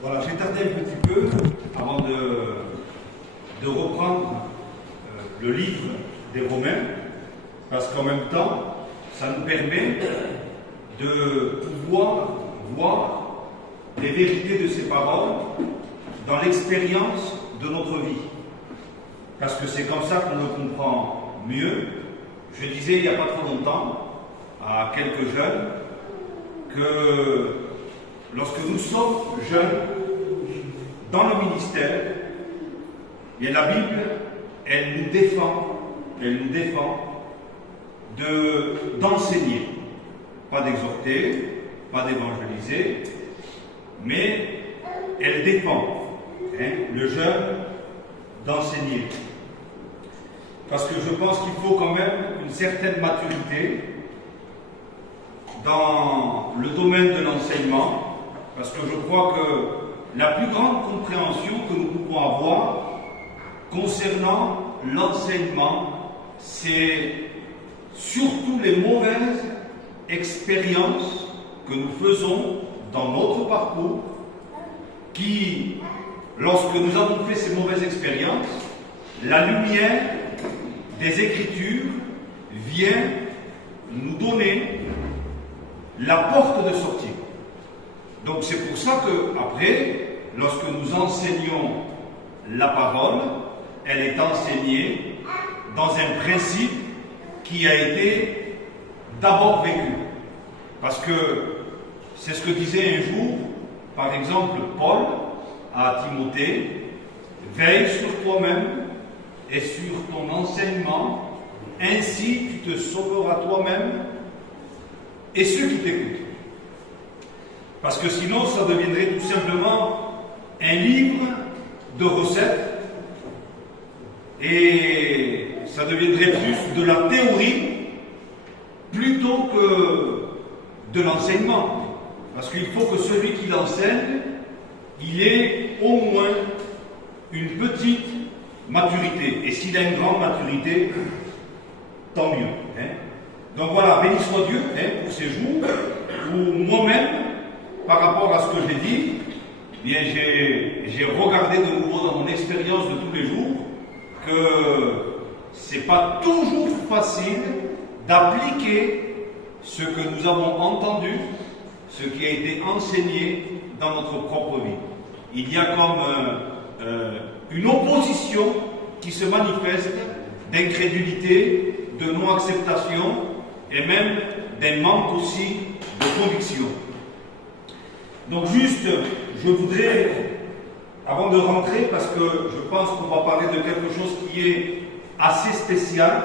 Voilà, j'ai tardé un petit peu avant de reprendre le livre des Romains, parce qu'en même temps, ça nous permet de pouvoir voir les vérités de ces paroles dans l'expérience de notre vie. Parce que c'est comme ça qu'on le comprend mieux. Je disais il n'y a pas trop longtemps à quelques jeunes que lorsque nous sommes jeunes dans le ministère, et la Bible, elle nous défend d'enseigner, pas d'exhorter, pas d'évangéliser, mais elle défend le jeune d'enseigner. Parce que je pense qu'il faut quand même une certaine maturité dans le domaine de l'enseignement, parce que je crois que la plus grande compréhension que nous pouvons avoir concernant l'enseignement, c'est surtout les mauvaises expériences que nous faisons dans notre parcours, qui, lorsque nous avons fait ces mauvaises expériences, la lumière des Écritures vient nous donner la porte de sortie. Donc c'est pour ça que après, lorsque nous enseignons la parole, elle est enseignée dans un principe qui a été d'abord vécu. Parce que c'est ce que disait un jour, par exemple, Paul à Timothée: veille sur toi-même et sur ton enseignement, ainsi tu te sauveras toi-même et ceux qui t'écoutent. Parce que sinon, ça deviendrait tout simplement un livre de recettes et ça deviendrait plus de la théorie plutôt que de l'enseignement. Parce qu'il faut que celui qui l'enseigne, il ait au moins une petite maturité. Et s'il a une grande maturité, tant mieux. Donc voilà, béni soit Dieu pour ces jours où moi-même, par rapport à ce que j'ai dit, bien j'ai regardé de nouveau dans mon expérience de tous les jours que c'est pas toujours facile d'appliquer ce que nous avons entendu, ce qui a été enseigné dans notre propre vie. Il y a comme une opposition qui se manifeste d'incrédulité, de non-acceptation et même d'un manque aussi de conviction. Donc juste, je voudrais, avant de rentrer, parce que je pense qu'on va parler de quelque chose qui est assez spécial,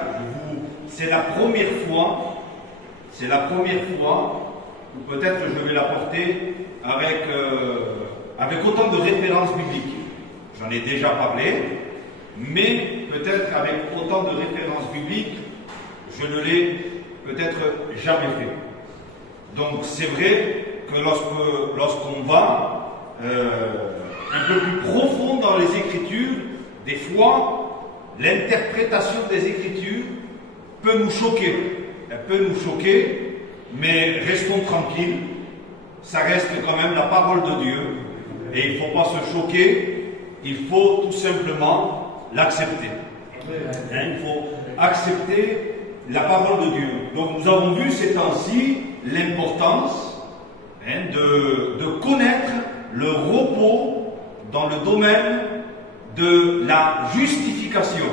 c'est la première fois, ou peut-être je vais l'apporter avec autant de références bibliques. J'en ai déjà parlé, mais peut-être avec autant de références bibliques, je ne l'ai peut-être jamais fait. Donc c'est vrai que lorsqu'on va un peu plus profond dans les Écritures, des fois, l'interprétation des Écritures peut nous choquer. Elle peut nous choquer, mais restons tranquilles. Ça reste quand même la parole de Dieu. Et il ne faut pas se choquer, il faut tout simplement l'accepter. Il faut accepter la parole de Dieu. Donc nous avons vu ces temps-ci l'importance de connaître le repos dans le domaine de la justification.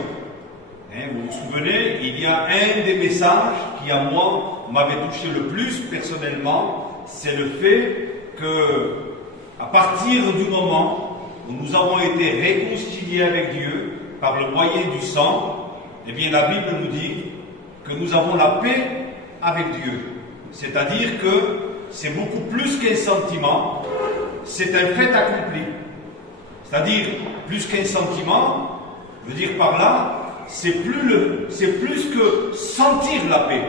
Vous vous souvenez, il y a un des messages qui à moi m'avait touché le plus personnellement, c'est le fait que à partir du moment où nous avons été réconciliés avec Dieu par le moyen du sang, eh bien la Bible nous dit que nous avons la paix avec Dieu. C'est-à-dire que c'est beaucoup plus qu'un sentiment, c'est un fait accompli. C'est-à-dire, plus qu'un sentiment, je veux dire par là c'est plus que sentir la paix.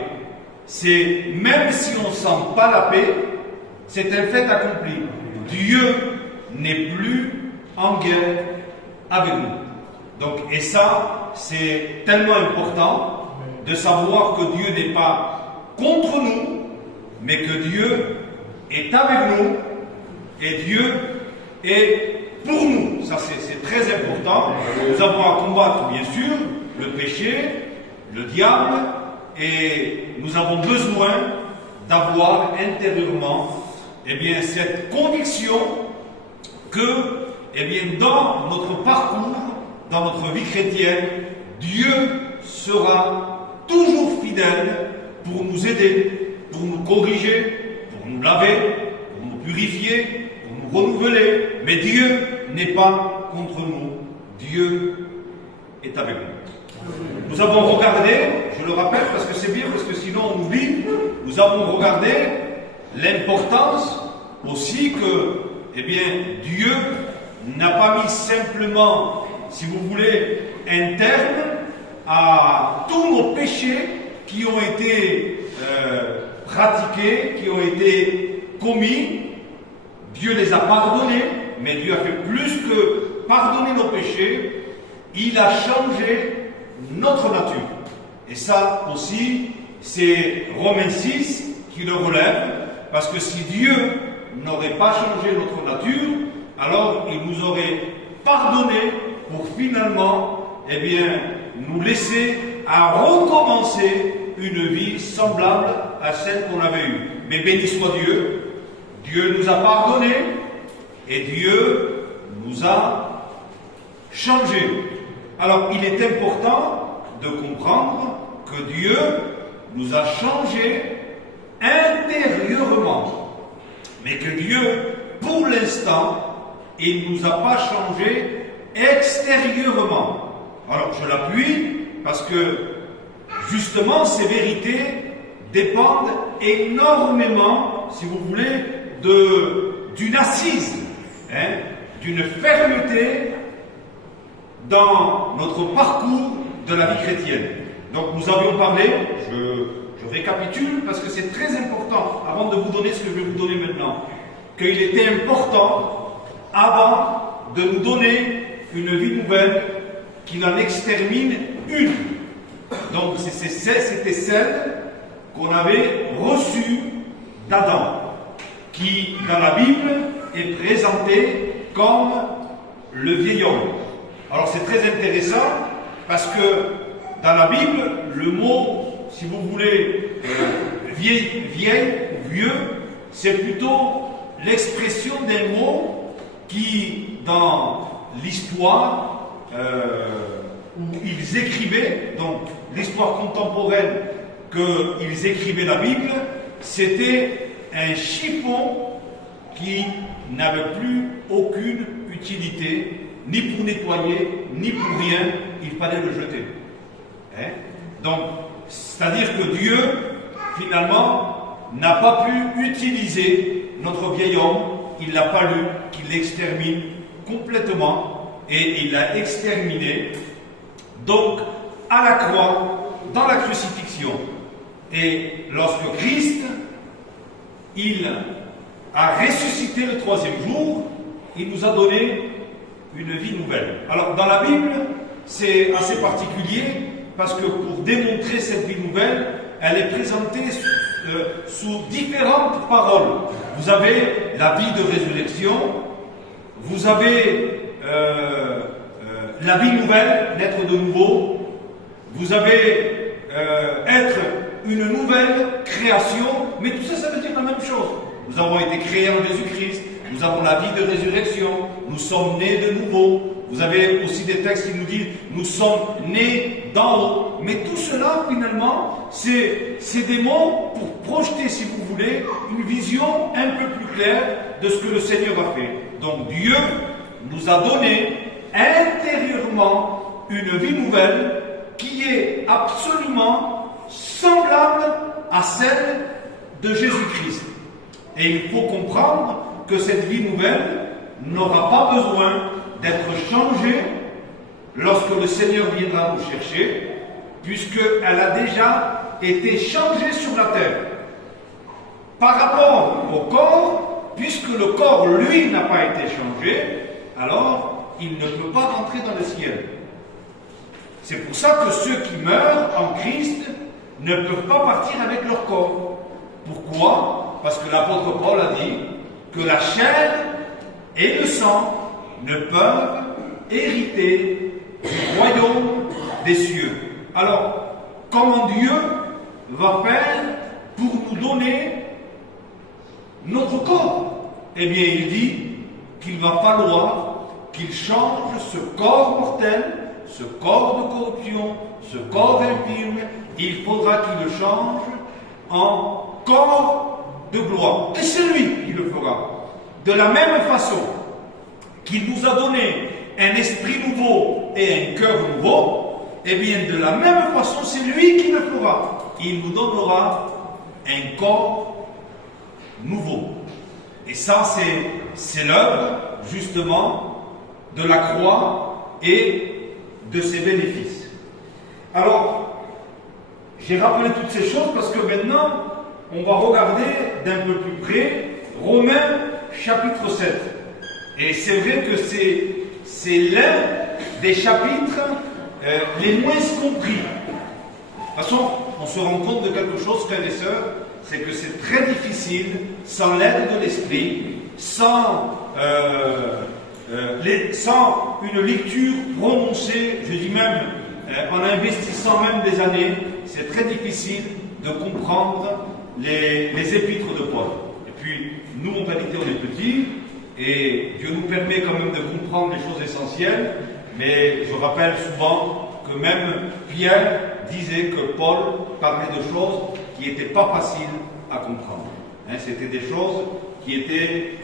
C'est même si on ne sent pas la paix, c'est un fait accompli. Dieu n'est plus en guerre avec nous. Donc, et ça, c'est tellement important de savoir que Dieu n'est pas contre nous, mais que Dieu est avec nous et Dieu est pour nous. Ça, c'est très important. Nous avons à combattre, bien sûr, le péché, le diable, et nous avons besoin d'avoir intérieurement cette conviction que dans notre parcours, dans notre vie chrétienne, Dieu sera toujours fidèle pour nous aider, pour nous corriger, pour nous laver, pour nous purifier, pour nous renouveler. Mais Dieu n'est pas contre nous. Dieu est avec nous. Nous avons regardé, je le rappelle parce que c'est bien, parce que sinon on oublie, nous avons regardé l'importance aussi que, Dieu n'a pas mis simplement, si vous voulez, un terme à tous nos péchés qui ont été pratiqués, qui ont été commis. Dieu les a pardonnés, mais Dieu a fait plus que pardonner nos péchés. Il a changé notre nature. Et ça aussi, c'est Romains 6 qui le relève, parce que si Dieu n'aurait pas changé notre nature, alors il nous aurait pardonné pour finalement, nous laisser à recommencer une vie semblable à celle qu'on avait eue. Mais béni soit Dieu, Dieu nous a pardonné et Dieu nous a changé. Alors, il est important de comprendre que Dieu nous a changé intérieurement, mais que Dieu, pour l'instant, il ne nous a pas changé extérieurement. Alors, je l'appuie parce que, justement, ces vérités dépendent énormément, si vous voulez, d'une assise, d'une fermeté dans notre parcours de la vie chrétienne. Donc nous avions parlé, je récapitule parce que c'est très important, avant de vous donner ce que je vais vous donner maintenant, qu'il était important, avant de nous donner une vie nouvelle, qu'il en extermine une. Donc c'était celle qu'on avait reçue d'Adam, qui dans la Bible est présentée comme le vieil homme. Alors c'est très intéressant parce que dans la Bible, le mot, si vous voulez, vieil ou vieux, c'est plutôt l'expression d'un mot qui, dans l'histoire où ils écrivaient, donc l'histoire contemporaine qu'ils écrivaient la Bible, c'était un chiffon qui n'avait plus aucune utilité, ni pour nettoyer, ni pour rien, il fallait le jeter. Donc, c'est-à-dire que Dieu, finalement, n'a pas pu utiliser notre vieil homme, il a fallu qu'il l'extermine complètement, et il l'a exterminé, donc, à la croix, dans la crucifixion. Et lorsque Christ, il a ressuscité le troisième jour, il nous a donné une vie nouvelle. Alors, dans la Bible, c'est assez particulier, parce que pour démontrer cette vie nouvelle, elle est présentée sous différentes paroles. Vous avez la vie de résurrection, vous avez la vie nouvelle, naître de nouveau, vous avez être une nouvelle création, mais tout ça, ça veut dire la même chose. Nous avons été créés en Jésus-Christ, nous avons la vie de résurrection, nous sommes nés de nouveau. Vous avez aussi des textes qui nous disent nous sommes nés d'en haut. Mais tout cela, finalement, c'est des mots pour projeter, si vous voulez, une vision un peu plus claire de ce que le Seigneur a fait. Donc Dieu nous a donné intérieurement une vie nouvelle qui est absolument semblable à celle de Jésus-Christ. Et il faut comprendre que cette vie nouvelle n'aura pas besoin d'être changée lorsque le Seigneur viendra nous chercher, puisqu'elle a déjà été changée sur la terre. Par rapport au corps, puisque le corps, lui, n'a pas été changé, alors il ne peut pas rentrer dans le ciel. C'est pour ça que ceux qui meurent en Christ ne peuvent pas partir avec leur corps. Pourquoi? Parce que l'apôtre Paul a dit que la chair et le sang ne peuvent hériter du royaume des cieux. Alors, comment Dieu va faire pour nous donner notre corps? Eh bien, il dit qu'il va falloir qu'il change ce corps mortel, ce corps de corruption, ce corps infime. Il faudra qu'il le change en corps de gloire. Et c'est lui qui le fera. De la même façon qu'il nous a donné un esprit nouveau et un cœur nouveau, eh bien, de la même façon, c'est lui qui le fera. Il nous donnera un corps nouveau. Et ça, c'est l'œuvre, justement, de la croix et de ses bénéfices. Alors, j'ai rappelé toutes ces choses parce que maintenant, on va regarder d'un peu plus près Romains chapitre 7. Et c'est vrai que c'est l'un des chapitres les moins compris. De toute façon, on se rend compte de quelque chose, frères et sœurs, c'est que c'est très difficile, sans l'aide de l'esprit, sans une lecture prononcée, je dis même, en investissant même des années, c'est très difficile de comprendre les épîtres de Paul. Et puis, nous, en réalité, on est petits, et Dieu nous permet quand même de comprendre les choses essentielles, mais je rappelle souvent que même Pierre disait que Paul parlait de choses qui n'étaient pas faciles à comprendre. C'était des choses qui étaient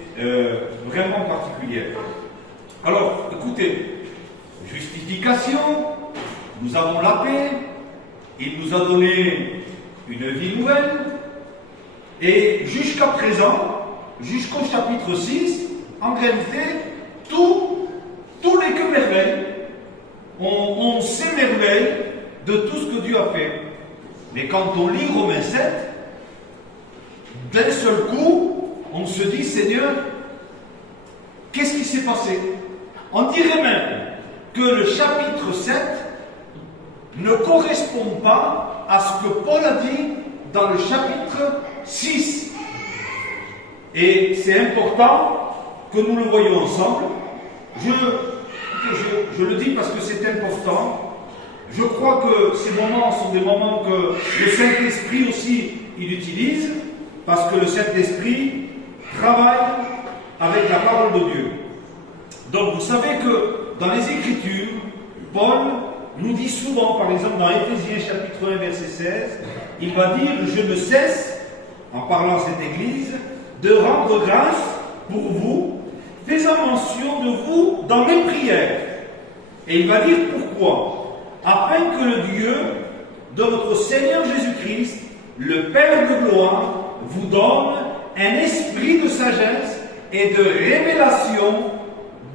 vraiment particulières. Alors, écoutez, justification, nous avons la paix, il nous a donné une vie nouvelle, et jusqu'à présent, jusqu'au chapitre 6, en réalité, tous les que merveilles, on s'émerveille de tout ce que Dieu a fait. Mais quand on lit Romains 7, d'un seul coup, on se dit, Seigneur, qu'est-ce qui s'est passé? On dirait même que le chapitre 7 ne correspond pas à ce que Paul a dit dans le chapitre 6. Et c'est important que nous le voyions ensemble. Je le dis parce que c'est important. Je crois que ces moments sont des moments que le Saint-Esprit aussi, il utilise, parce que le Saint-Esprit travaille avec la parole de Dieu. Donc vous savez que dans les Écritures, Paul nous dit souvent, par exemple dans Éphésiens chapitre 1 verset 16, il va dire « Je ne cesse, en parlant à cette Église, de rendre grâce pour vous, faisant mention de vous dans mes prières. » Et il va dire pourquoi? Afin que le Dieu de notre Seigneur Jésus-Christ, le Père de gloire, vous donne un esprit de sagesse et de révélation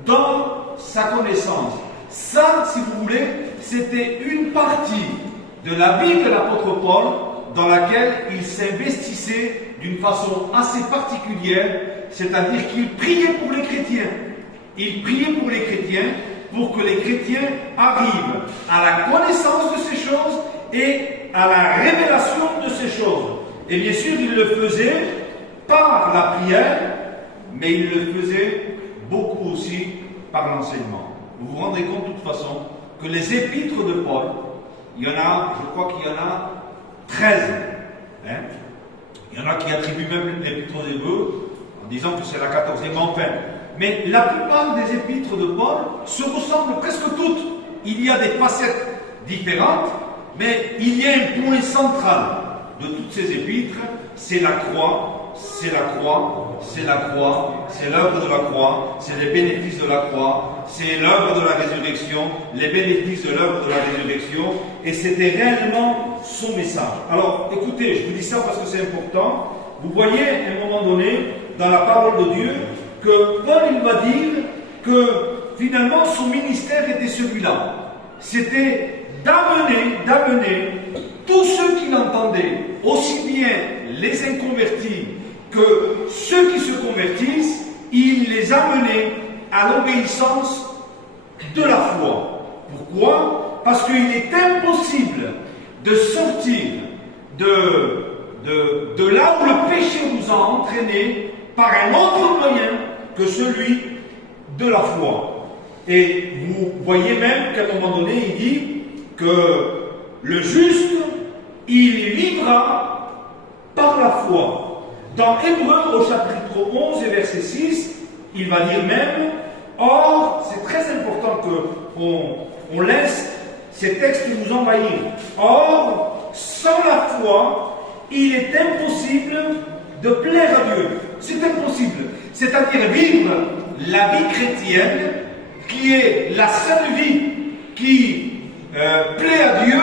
dans sa connaissance. Ça, si vous voulez, c'était une partie de la vie de l'apôtre Paul dans laquelle il s'investissait d'une façon assez particulière, c'est-à-dire qu'il priait pour les chrétiens. Il priait pour les chrétiens pour que les chrétiens arrivent à la connaissance de ces choses et à la révélation de ces choses. Et bien sûr, il le faisait par la prière, mais il le faisait beaucoup aussi par l'enseignement. Vous vous rendez compte de toute façon que les épîtres de Paul, il y en a, je crois qu'il y en a 13. Il y en a qui attribuent même l'épître aux Hébreux en disant que c'est la 14e, enfin. Mais la plupart des épîtres de Paul se ressemblent presque toutes. Il y a des facettes différentes, mais il y a un point central de toutes ces épîtres, c'est la croix, c'est la croix, c'est la croix, c'est l'œuvre de la croix, c'est les bénéfices de la croix, c'est l'œuvre de la résurrection, les bénéfices de l'œuvre de la résurrection, et c'était réellement son message. Alors, écoutez, je vous dis ça parce que c'est important. Vous voyez, à un moment donné, dans la parole de Dieu, que Paul, il va dire que finalement, son ministère était celui-là. c'était d'amener tous ceux qui l'entendaient, aussi bien les inconvertis que ceux qui se convertissent, il les amenait à l'obéissance de la foi. Pourquoi? Parce qu'il est impossible de sortir de là où le péché nous a entraînés par un autre moyen que celui de la foi. Et vous voyez même qu'à un moment donné, il dit que le juste, il vivra par la foi. Dans Hébreux, au chapitre 11 et verset 6, il va dire même, or, c'est très important qu'on laisse ces textes nous envahir. Or, sans la foi, il est impossible de plaire à Dieu. C'est impossible. C'est-à-dire vivre la vie chrétienne, qui est la seule vie qui plaît à Dieu.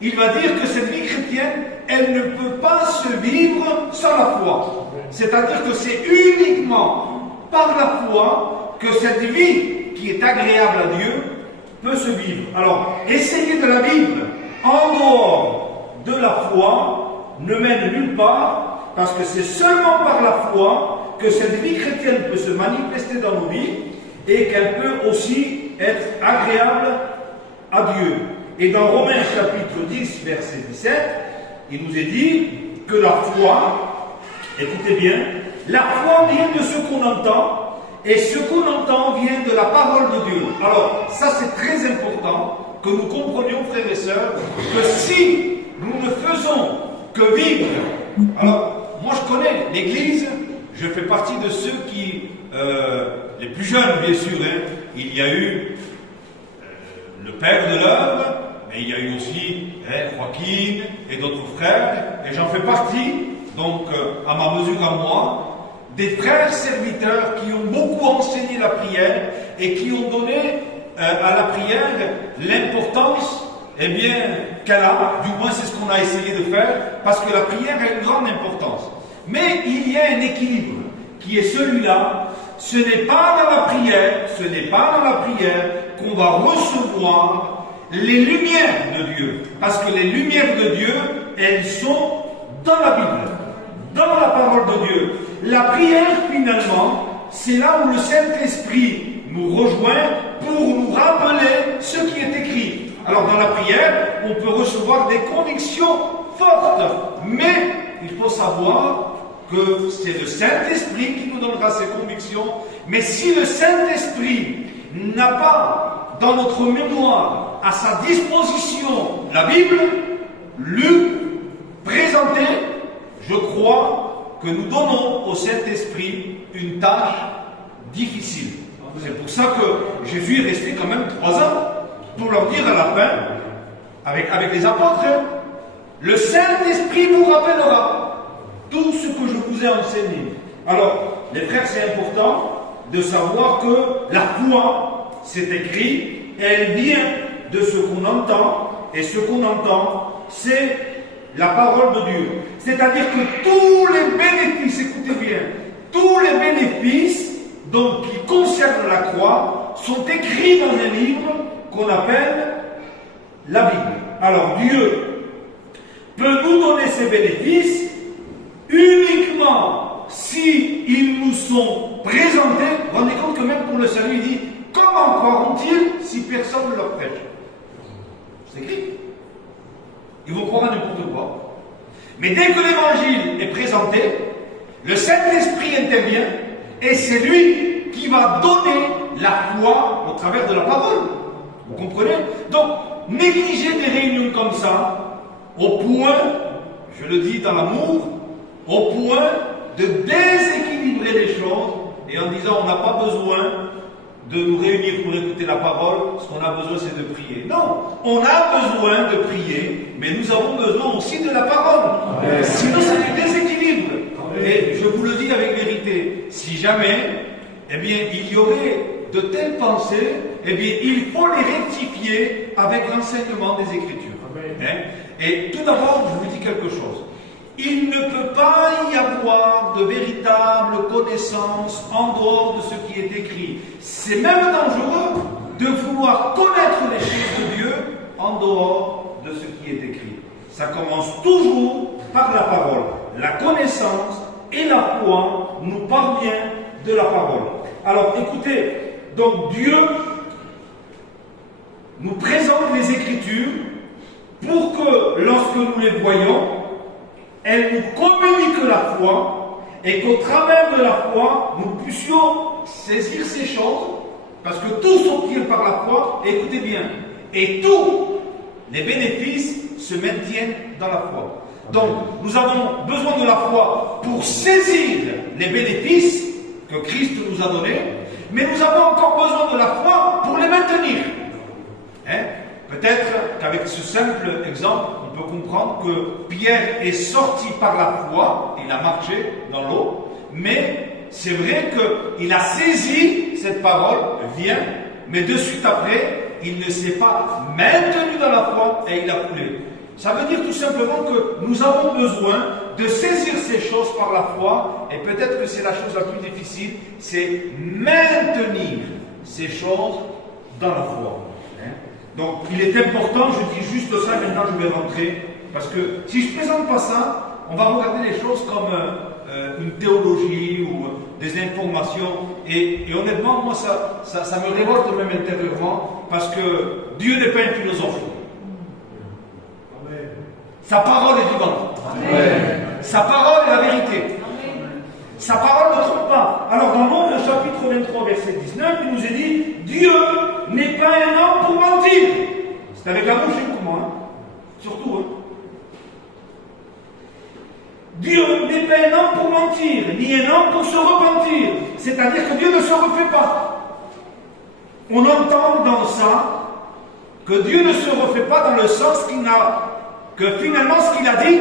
Il va dire que cette vie chrétienne, elle ne peut pas se vivre sans la foi. C'est-à-dire que c'est uniquement par la foi que cette vie qui est agréable à Dieu peut se vivre. Alors, essayer de la vivre en dehors de la foi ne mène nulle part, parce que c'est seulement par la foi que cette vie chrétienne peut se manifester dans nos vies et qu'elle peut aussi être agréable à Dieu. Et dans Romains chapitre 10, verset 17, il nous est dit que la foi, écoutez bien, la foi vient de ce qu'on entend, et ce qu'on entend vient de la parole de Dieu. Alors, ça c'est très important que nous comprenions, frères et sœurs, que si nous ne faisons que vivre. Alors, moi je connais l'Église, je fais partie de ceux qui, les plus jeunes bien sûr, il y a eu le père de l'œuvre, mais il y a eu aussi Joaquin et d'autres frères, et j'en fais partie, donc à ma mesure à moi, des frères serviteurs qui ont beaucoup enseigné la prière et qui ont donné à la prière l'importance qu'elle a, du moins c'est ce qu'on a essayé de faire, parce que la prière a une grande importance. Mais il y a un équilibre qui est celui-là. Ce n'est pas dans la prière, qu'on va recevoir les lumières de Dieu. Parce que les lumières de Dieu, elles sont dans la Bible, dans la parole de Dieu. La prière, finalement, c'est là où le Saint-Esprit nous rejoint pour nous rappeler ce qui est écrit. Alors, dans la prière, on peut recevoir des convictions fortes, mais il faut savoir que c'est le Saint-Esprit qui nous donnera ces convictions. Mais si le Saint-Esprit n'a pas dans notre mémoire, à sa disposition, la Bible, lue, présentée, je crois que nous donnons au Saint-Esprit une tâche difficile. C'est pour ça que Jésus est resté quand même 3 ans pour leur dire à la fin, avec les apôtres, le Saint-Esprit vous rappellera tout ce que je vous ai enseigné. Alors, les frères, c'est important de savoir que la foi, c'est écrit, elle vient de ce qu'on entend, et ce qu'on entend, c'est la parole de Dieu. C'est-à-dire que tous les bénéfices, écoutez bien, tous les bénéfices donc, qui concernent la croix sont écrits dans un livre qu'on appelle la Bible. Alors Dieu peut nous donner ces bénéfices uniquement si ils nous sont présentés. Vous vous rendez compte que même pour le salut, il dit comment croiront-ils si personne ne leur prêche? C'est écrit. Ils vont croire à n'importe quoi. Mais dès que l'évangile est présenté, le Saint-Esprit intervient et c'est lui qui va donner la foi au travers de la parole. Vous comprenez? Donc, négliger des réunions comme ça, au point, je le dis dans l'amour, au point de déséquilibrer les choses et en disant on n'a pas besoin de nous réunir pour écouter la parole, ce qu'on a besoin c'est de prier. Non, on a besoin de prier, mais nous avons besoin aussi de la parole. Sinon c'est du déséquilibre. Et je vous le dis avec vérité, si jamais, il y aurait de telles pensées, il faut les rectifier avec l'enseignement des Écritures. Et tout d'abord, je vous dis quelque chose. Il ne peut pas y avoir de véritable connaissance en dehors de ce qui est écrit. C'est même dangereux de vouloir connaître les choses de Dieu en dehors de ce qui est écrit. Ça commence toujours par la parole. La connaissance et la foi nous parvient de la parole. Alors écoutez, donc Dieu nous présente les Écritures pour que lorsque nous les voyons, elles nous communiquent la foi et qu'au travers de la foi, nous puissions saisir ces choses parce que tout s'obtient par la foi, et écoutez bien, et tous les bénéfices se maintiennent dans la foi. Donc, nous avons besoin de la foi pour saisir les bénéfices que Christ nous a donnés, mais nous avons encore besoin de la foi pour les maintenir. Hein? Peut-être qu'avec ce simple exemple, on peut comprendre que Pierre est sorti par la foi, il a marché dans l'eau, mais c'est vrai qu'il a saisi cette parole, viens, mais de suite après, il ne s'est pas maintenu dans la foi et il a coulé. Ça veut dire tout simplement que nous avons besoin de saisir ces choses par la foi, et peut-être que c'est la chose la plus difficile, c'est maintenir ces choses dans la foi. Donc il est important, je dis juste ça, maintenant je vais rentrer, parce que si je ne présente pas ça, on va regarder les choses comme une théologie ou des informations, et honnêtement, moi ça me révolte même intérieurement, parce que Dieu n'est pas un philosophe. Sa parole est vivante. Amen. Sa parole est la vérité. Amen. Sa parole ne trompe pas. Alors dans Nombre chapitre 23 verset 19, il nous est dit, Dieu n'est pas un homme pour mentir. C'est avec la bouche et comment, hein? Surtout. Hein? Dieu n'est pas un homme pour mentir, ni un homme pour se repentir. C'est-à-dire que Dieu ne se refait pas. On entend dans ça que Dieu ne se refait pas dans le sens que finalement ce qu'il a dit,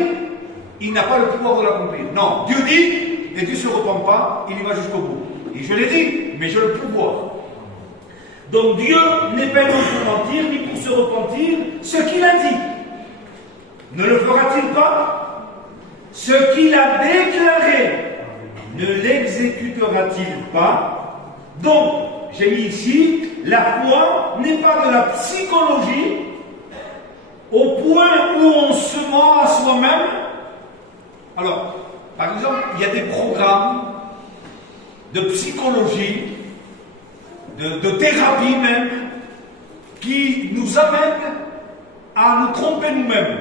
il n'a pas le pouvoir de l'accomplir. Non, Dieu dit, et Dieu ne se repent pas, il y va jusqu'au bout. Et je l'ai dit, mais j'ai le pouvoir. Donc Dieu n'est pas un homme pour mentir, ni pour se repentir. Ce qu'il a dit, ne le fera-t-il pas? Ce qu'il a déclaré, ne l'exécutera-t-il pas? Donc, j'ai mis ici, la foi n'est pas de la psychologie, au point où on se ment à soi-même. Alors, par exemple, il y a des programmes de psychologie, de thérapie même, qui nous amènent à nous tromper nous-mêmes.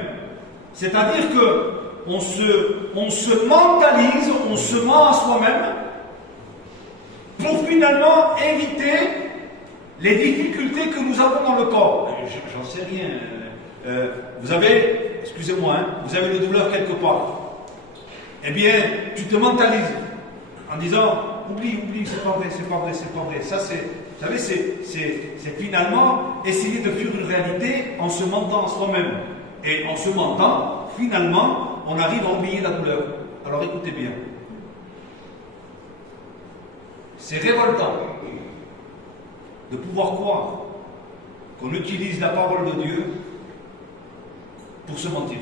C'est-à-dire que on se mentalise, on se ment à soi-même pour finalement éviter les difficultés que nous avons dans le corps. J'en sais rien. Vous avez, excusez-moi, hein, vous avez une douleur quelque part. Eh bien, tu te mentalises en disant, oublie, c'est pas vrai, c'est pas vrai, c'est pas vrai. Ça, c'est, vous savez, c'est finalement essayer de fuir une réalité en se mentant à soi-même. Et en se mentant, finalement, on arrive à oublier la douleur. Alors écoutez bien. C'est révoltant de pouvoir croire qu'on utilise la parole de Dieu pour se mentir.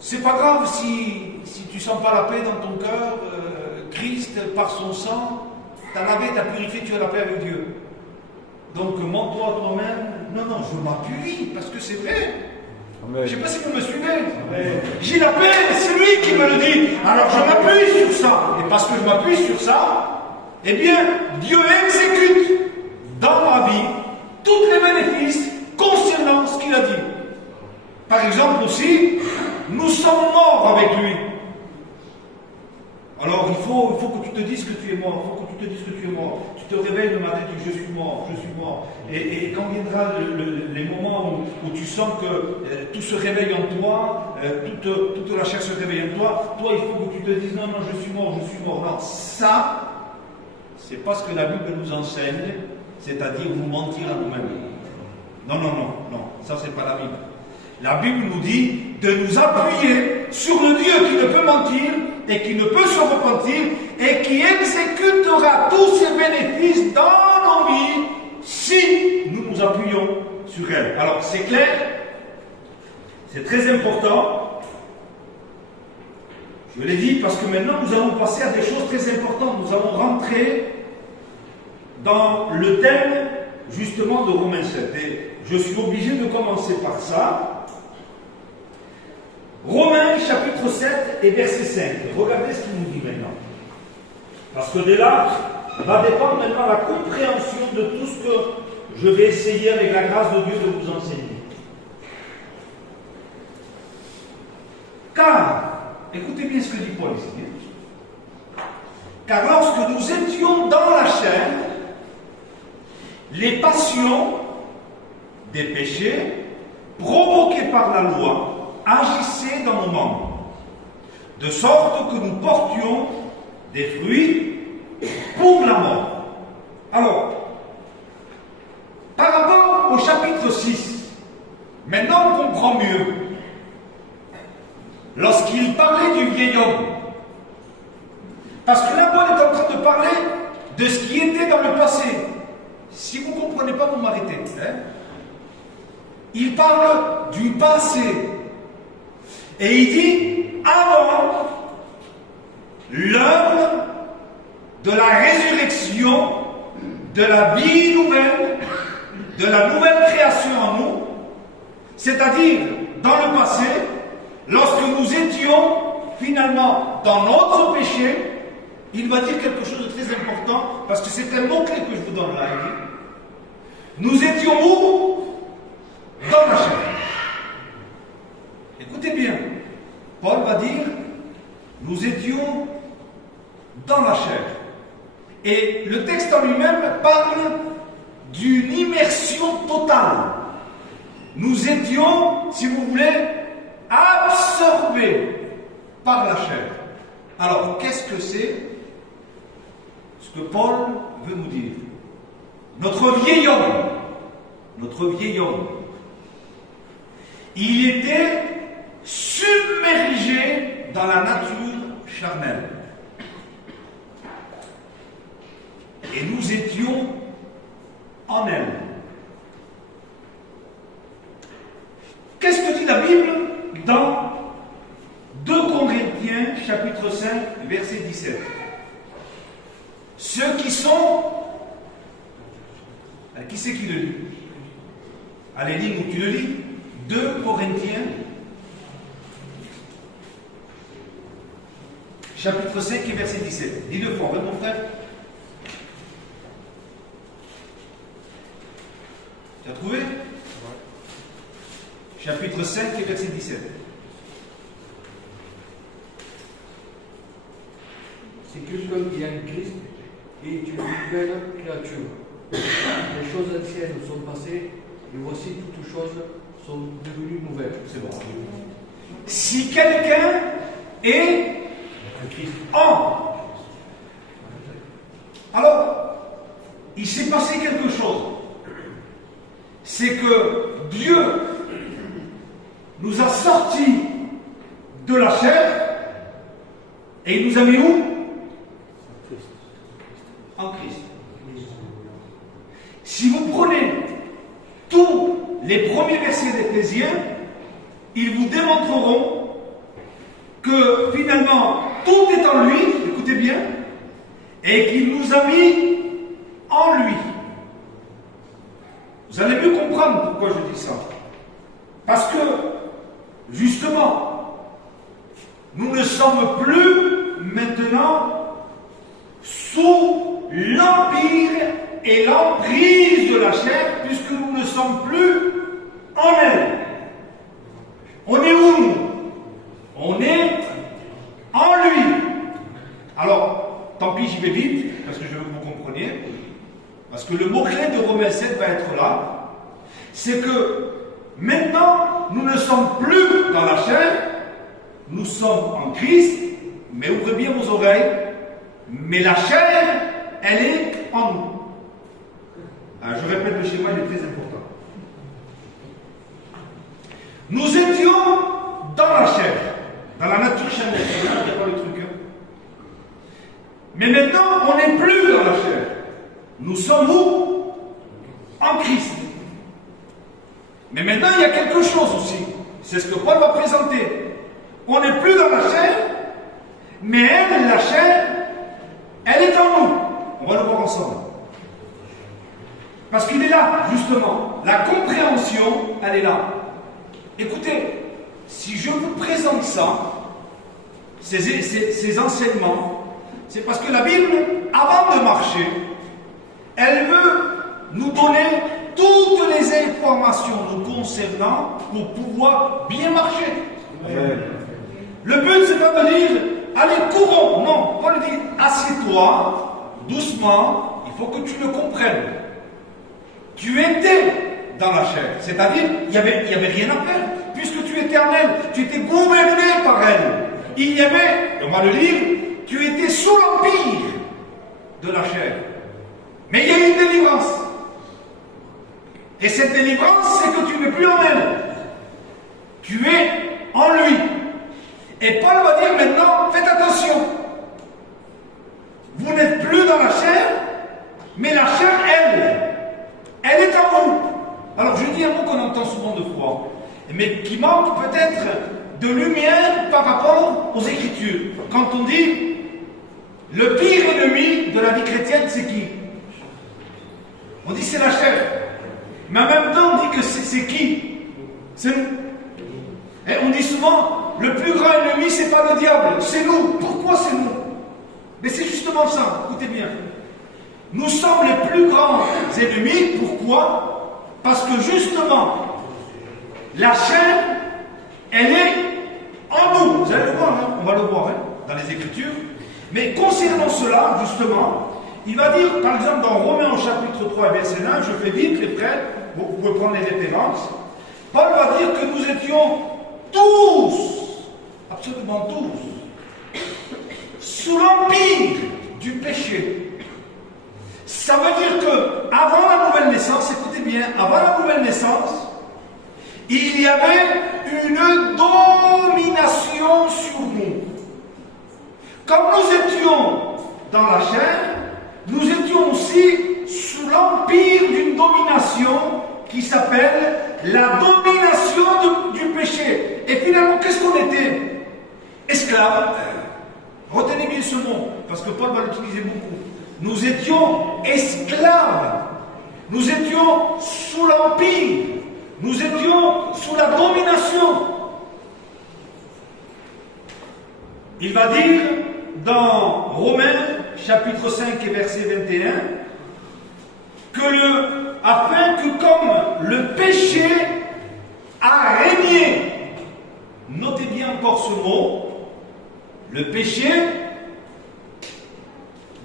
C'est pas grave si tu sens pas la paix dans ton cœur. Christ, par son sang, t'a lavé, t'a purifié, tu as la paix avec Dieu. Donc, mens-toi toi-même. Non, je m'appuie, parce que c'est vrai. Amen. Je ne sais pas si vous me suivez. Amen. J'ai la paix, c'est lui qui me le dit. Alors, je m'appuie sur ça. Et parce que je m'appuie sur ça, eh bien, Dieu exécute dans ma vie tous les bénéfices concernant ce qu'il a dit. Par exemple aussi, nous sommes morts avec lui. Alors il faut que tu te dises que tu es mort, il faut que tu te dises que tu es mort. Tu te réveilles le matin, tu dis je suis mort, je suis mort. Et quand viendra les moments où tu sens que tout se réveille en toi, toute la chair se réveille en toi, toi il faut que tu te dises non, je suis mort, je suis mort. Non, ça, c'est pas ce que la Bible nous enseigne, c'est-à-dire nous mentir à nous-mêmes. Non, ça c'est pas la Bible. La Bible nous dit de nous appuyer sur le Dieu qui ne peut mentir et qui ne peut se repentir et qui exécutera tous ses bénéfices dans nos vies si nous nous appuyons sur elle. Alors c'est clair, c'est très important. Je l'ai dit parce que maintenant nous allons passer à des choses très importantes. Nous allons rentrer dans le thème justement de Romains 7. Et je suis obligé de commencer par ça. Romains chapitre 7 et verset 5. Regardez ce qu'il nous dit maintenant. Parce que de là va dépendre maintenant la compréhension de tout ce que je vais essayer avec la grâce de Dieu de vous enseigner. Car, écoutez bien ce que dit Paul ici. Car lorsque nous étions dans la chair, les passions des péchés provoqués par la loi agissaient dans nos membres, de sorte que nous portions des fruits pour la mort. Alors, par rapport au chapitre 6, maintenant on comprend mieux. Lorsqu'il parlait du vieil homme, parce que là, Paul est en train de parler de ce qui était dans le passé. Si vous ne comprenez pas, vous m'arrêtez. Hein? Il parle du passé. Et il dit, avant l'œuvre de la résurrection, de la vie nouvelle, de la nouvelle création en nous, c'est-à-dire dans le passé, lorsque nous étions finalement dans notre péché, il va dire quelque chose de très important, parce que c'est un mot-clé que je vous donne là. Nous étions où? Dans la chair. Écoutez bien, Paul va dire, nous étions dans la chair. Et le texte en lui-même parle d'une immersion totale. Nous étions, si vous voulez, absorbés par la chair. Alors, qu'est-ce que c'est ce que Paul veut nous dire? Notre vieil homme, il était submergé dans la nature charnelle. Et nous étions en elle. Qu'est-ce que dit la Bible dans 2 Corinthiens, chapitre 5, verset 17? Ceux qui sont... Qui c'est qui le lit? Allez, lis-nous, tu le lis? 2 Corinthiens, chapitre 5 et verset 17. Dis-le fort, hein, mon frère? Tu as trouvé? Chapitre 5 et verset 17. Si quelqu'un qui a un Christ est une nouvelle créature. Les choses anciennes sont passées et voici toutes choses sont devenues nouvelles. C'est bon. Si quelqu'un est en... Alors, il s'est passé quelque chose. C'est que Dieu nous a sortis de la chair et il nous a mis où? En Christ. Si vous prenez tous les premiers versets d'Éphésiens, ils vous démontreront que finalement tout est en lui, écoutez bien, et qu'il nous a mis en lui. Vous allez mieux comprendre pourquoi je dis ça. Parce que, justement, nous ne sommes plus maintenant sous l'empire et l'emprise de la chair, puisque nous ne sommes plus en elle. On est où, nous? On est en lui. Alors, tant pis, j'y vais vite, parce que je veux que vous compreniez. Parce que le mot-clé de Romains 7 va être là. C'est que maintenant, nous ne sommes plus dans la chair, nous sommes en Christ, mais ouvrez bien vos oreilles, mais la chair, elle est en nous. Alors, je répète le schéma, il est très important. Nous étions dans la chair, dans la nature charnelle. Il n'y a pas le truc. Hein. Mais maintenant, on n'est plus dans la chair. Nous sommes où? En Christ. Mais maintenant, il y a quelque chose aussi. C'est ce que Paul va présenter. On n'est plus dans la chair, Mais elle, la chair, elle est en nous. On va le voir ensemble. Parce qu'il est là, justement. La compréhension, elle est là. Écoutez, si je vous présente ça, ces enseignements, c'est parce que la Bible, avant de marcher, elle veut nous donner toutes les informations nous concernant pour pouvoir bien marcher. Le but, c'est pas de dire, allez, courons. Non, Paul dit, assieds-toi, doucement, il faut que tu le comprennes. Tu étais dans la chair, c'est-à-dire, il n'y avait rien à faire, puisque tu étais en elle, tu étais gouverné par elle. Il y avait, on va le lire, tu étais sous l'empire de la chair. Mais il y a une délivrance. Et cette délivrance, c'est que tu n'es plus en elle. Tu es en lui. Et Paul va dire maintenant, faites attention. Vous n'êtes plus dans la chair, mais la chair, elle est en vous. Alors je dis un mot qu'on entend souvent de fois, mais qui manque peut-être de lumière par rapport aux Écritures. Quand on dit, le pire ennemi de la vie chrétienne, c'est qui? On dit c'est la chair. Mais en même temps, on dit que c'est qui? C'est nous. Et on dit souvent, le plus grand ennemi, c'est pas le diable, c'est nous. Pourquoi c'est nous? Mais c'est justement ça, écoutez bien. Nous sommes les plus grands ennemis, pourquoi? Parce que justement, la chair, elle est en nous. Vous allez le voir, hein? On va le voir dans les Écritures. Mais concernant cela, justement, il va dire, par exemple, dans Romains au chapitre 3, verset 9, je fais vite les frères, vous pouvez prendre les références. Paul va dire que nous étions tous, absolument tous, sous l'empire du péché. Ça veut dire que avant la nouvelle naissance, écoutez bien, avant la nouvelle naissance, il y avait une domination sur nous. Comme nous étions dans la chair, nous étions aussi sous l'empire d'une domination qui s'appelle la domination du péché. Et finalement, qu'est-ce qu'on était? Esclaves. Retenez bien ce mot, parce que Paul va l'utiliser beaucoup. Nous étions esclaves. Nous étions sous l'empire. Nous étions sous la domination. Il va dire dans Romains chapitre 5 et verset 21 afin que comme le péché a régné, notez bien encore ce mot, le péché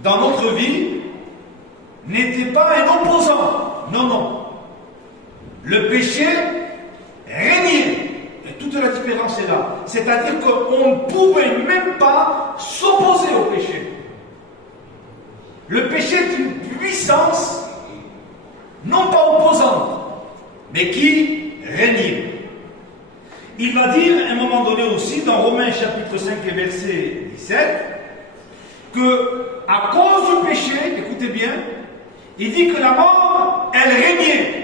dans notre vie n'était pas un opposant, non, non. Le péché régnait. Et toute la différence est là. C'est-à-dire qu'on ne pouvait même pas s'opposer au péché. Le péché est une puissance, non pas opposante, mais qui régnait. Il va dire à un moment donné aussi, dans Romains chapitre 5 et verset 17, que à cause du péché, écoutez bien, il dit que la mort, elle régnait.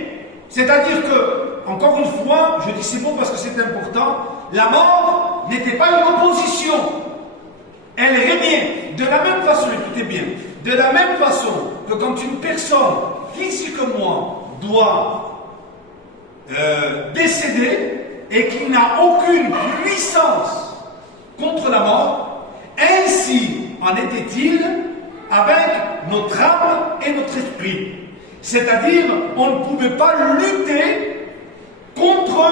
C'est-à-dire que, encore une fois, je dis c'est bon parce que c'est important, la mort n'était pas une opposition. Elle régnait. De la même façon, écoutez bien, de la même façon que quand une personne, physiquement, doit décéder et qu'il n'a aucune puissance contre la mort, ainsi en était-il avec notre âme et notre esprit. C'est-à-dire, on ne pouvait pas lutter contre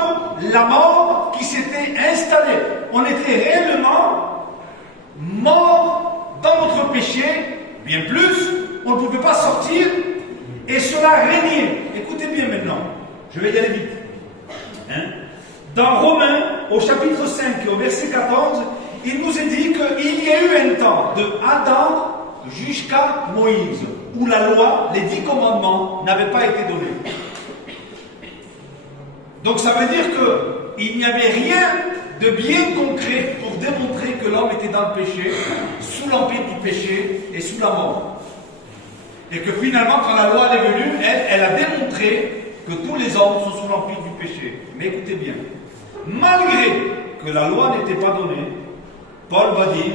la mort qui s'était installée. On était réellement mort dans notre péché, bien plus, on ne pouvait pas sortir, et cela régnait. Écoutez bien maintenant, je vais y aller vite. Dans Romains, au chapitre 5 et au verset 14, il nous est dit qu'il y a eu un temps de Adam jusqu'à Moïse, où la loi, les 10 commandements, n'avaient pas été donnés. Donc ça veut dire qu'il n'y avait rien de bien concret pour démontrer que l'homme était dans le péché, sous l'empire du péché et sous la mort. Et que finalement, quand la loi est venue, elle a démontré que tous les hommes sont sous l'empire du péché. Mais écoutez bien, malgré que la loi n'était pas donnée, Paul va dire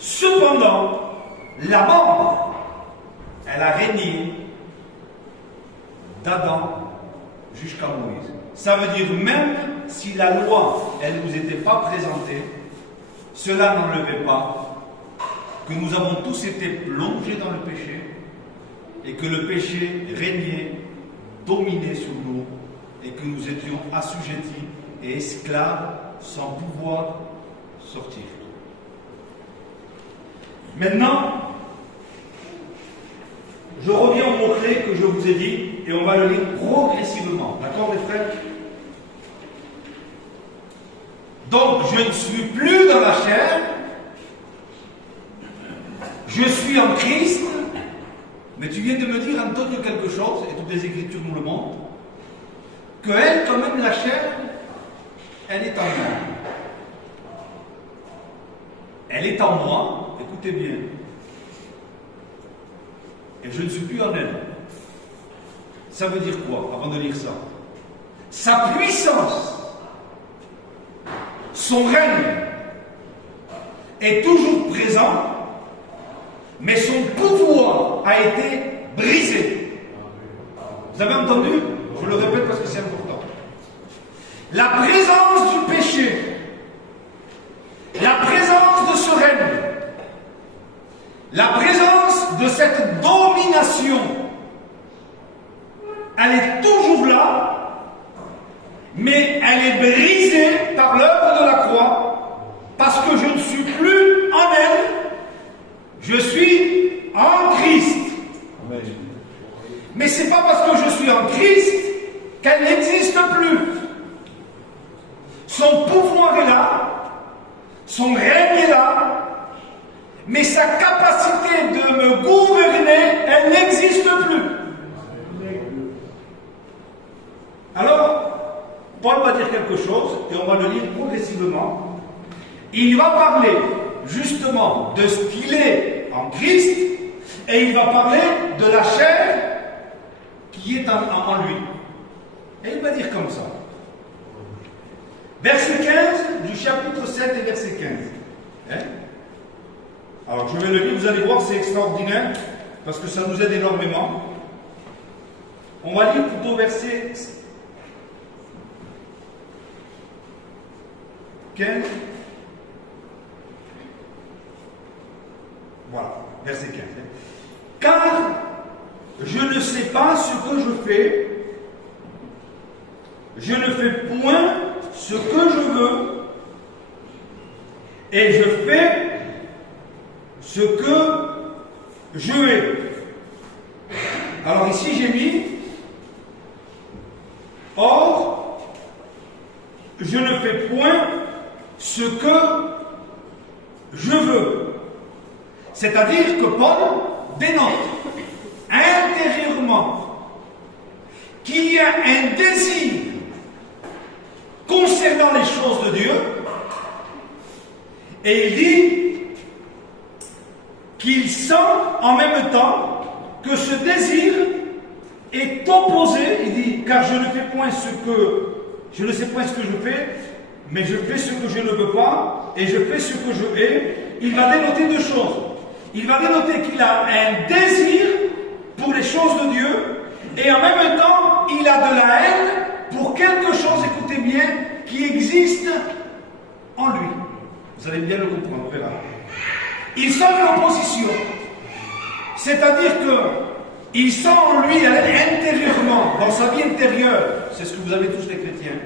Cependant, la mort, elle a régné d'Adam jusqu'à Moïse. Ça veut dire même si la loi, elle ne nous était pas présentée, cela n'enlevait pas que nous avons tous été plongés dans le péché et que le péché régnait, dominait sur nous et que nous étions assujettis et esclaves sans pouvoir sortir. Maintenant, je reviens au mot-clé que je vous ai dit et on va le lire progressivement. D'accord, les frères? Donc, je ne suis plus dans la chair, je suis en Christ, mais tu viens de me dire, Antonio, quelque chose, et toutes les Écritures nous le montrent, que elle, quand même, la chair, elle est en moi. Elle est en moi, écoutez bien. Et je ne suis plus en elle. Ça veut dire quoi, avant de lire ça? Sa puissance, son règne est toujours présent, mais son pouvoir a été brisé. Vous avez entendu? Je le répète parce que c'est important. La présence du péché, la présence de ce règne, la présence de cette domination, elle est toujours là, mais elle est brisée par l'œuvre de la croix, parce que je ne suis plus en elle, je suis en Christ. Amen. Mais ce n'est pas parce que je suis en Christ qu'elle n'existe plus. Son pouvoir est là, son règne est là, mais sa capacité de me gouverner, elle n'existe plus. Alors, Paul va dire quelque chose, et on va le lire progressivement. Il va parler justement de ce qu'il est en Christ, et il va parler de la chair qui est en lui. Et il va dire comme ça. Verset 15 du chapitre 7 et verset 15. Hein? Alors je vais le lire, vous allez voir, c'est extraordinaire, parce que ça nous aide énormément. On va lire plutôt verset 15. Voilà, verset 15. Car je ne sais pas ce que je fais, je ne fais point ce que je veux, et je fais ce que je hais. Alors ici j'ai mis, or, je ne fais point ce que je veux. C'est-à-dire que Paul dénote intérieurement qu'il y a un désir concernant les choses de Dieu, et il dit qu'il sent en même temps que ce désir est opposé. Il dit, car je ne sais point ce que je fais, mais je fais ce que je ne veux pas, et je fais ce que je hais. Il va dénoter deux choses. Il va dénoter qu'il a un désir pour les choses de Dieu, et en même temps, il a de la haine pour quelque chose, écoutez bien, qui existe en lui. Vous allez bien le comprendre, on verra. Il sent l'opposition. C'est-à-dire qu'il sent en lui, intérieurement, dans sa vie intérieure, c'est ce que vous avez tous les chrétiens,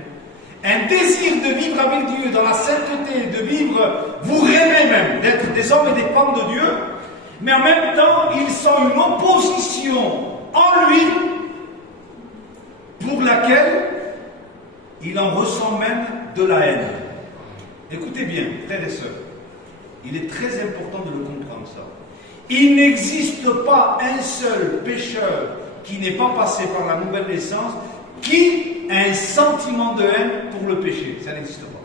un désir de vivre avec Dieu dans la sainteté, de vivre, vous rêvez même d'être des hommes et des femmes de Dieu, mais en même temps, il sent une opposition en lui pour laquelle il en ressent même de la haine. Écoutez bien, frères et sœurs, il est très important de le comprendre ça. Il n'existe pas un seul pécheur qui n'est pas passé par la nouvelle naissance qui a un sentiment de haine pour le péché. Ça n'existe pas.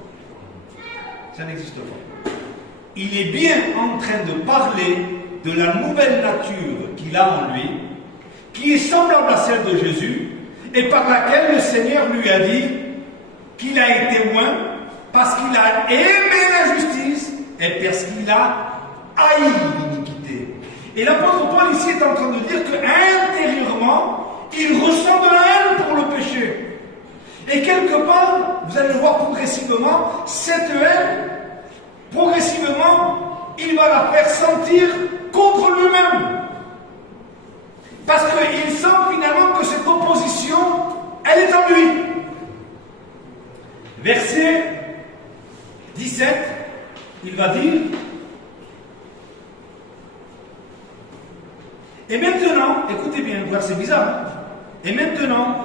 Ça n'existe pas. Il est bien en train de parler de la nouvelle nature qu'il a en lui, qui est semblable à celle de Jésus, et par laquelle le Seigneur lui a dit qu'il a été loin parce qu'il a aimé la justice et parce qu'il a haït l'iniquité. Et l'apôtre Paul ici est en train de dire qu'intérieurement, il ressent de la haine pour le péché. Et quelque part, vous allez le voir progressivement, cette haine, progressivement, il va la faire sentir contre lui-même. Parce qu'il sent finalement que cette opposition, elle est en lui. Verset 17, il va dire: et maintenant, écoutez bien, le verset bizarre, hein? Et maintenant,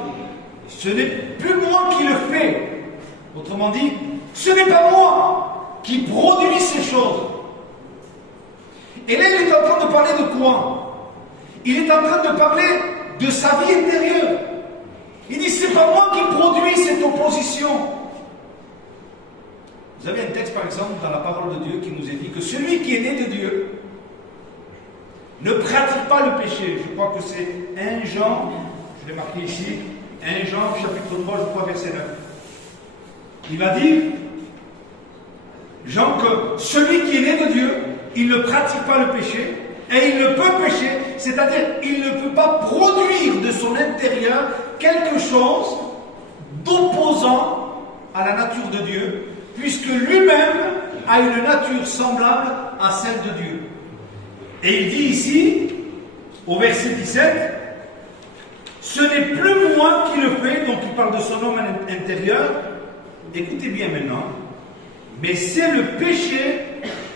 ce n'est plus moi qui le fais. Autrement dit, ce n'est pas moi qui produis ces choses. Et là, il est en train de parler de quoi? Il est en train de parler de sa vie intérieure. Il dit, c'est pas moi qui produis cette opposition. Vous avez un texte, par exemple, dans la parole de Dieu qui nous est dit que celui qui est né de Dieu ne pratique pas le péché. Je crois que c'est 1 Jean, je l'ai marqué ici, 1 Jean, chapitre 3, je crois, verset 9. Il va dire, Jean, que celui qui est né de Dieu, il ne pratique pas le péché, et il ne peut pécher, c'est-à-dire il ne peut pas produire de son intérieur quelque chose d'opposant à la nature de Dieu, puisque lui-même a une nature semblable à celle de Dieu. Et il dit ici, au verset 17, ce n'est plus moi qui le fais, donc il parle de son homme intérieur, écoutez bien maintenant, mais c'est le péché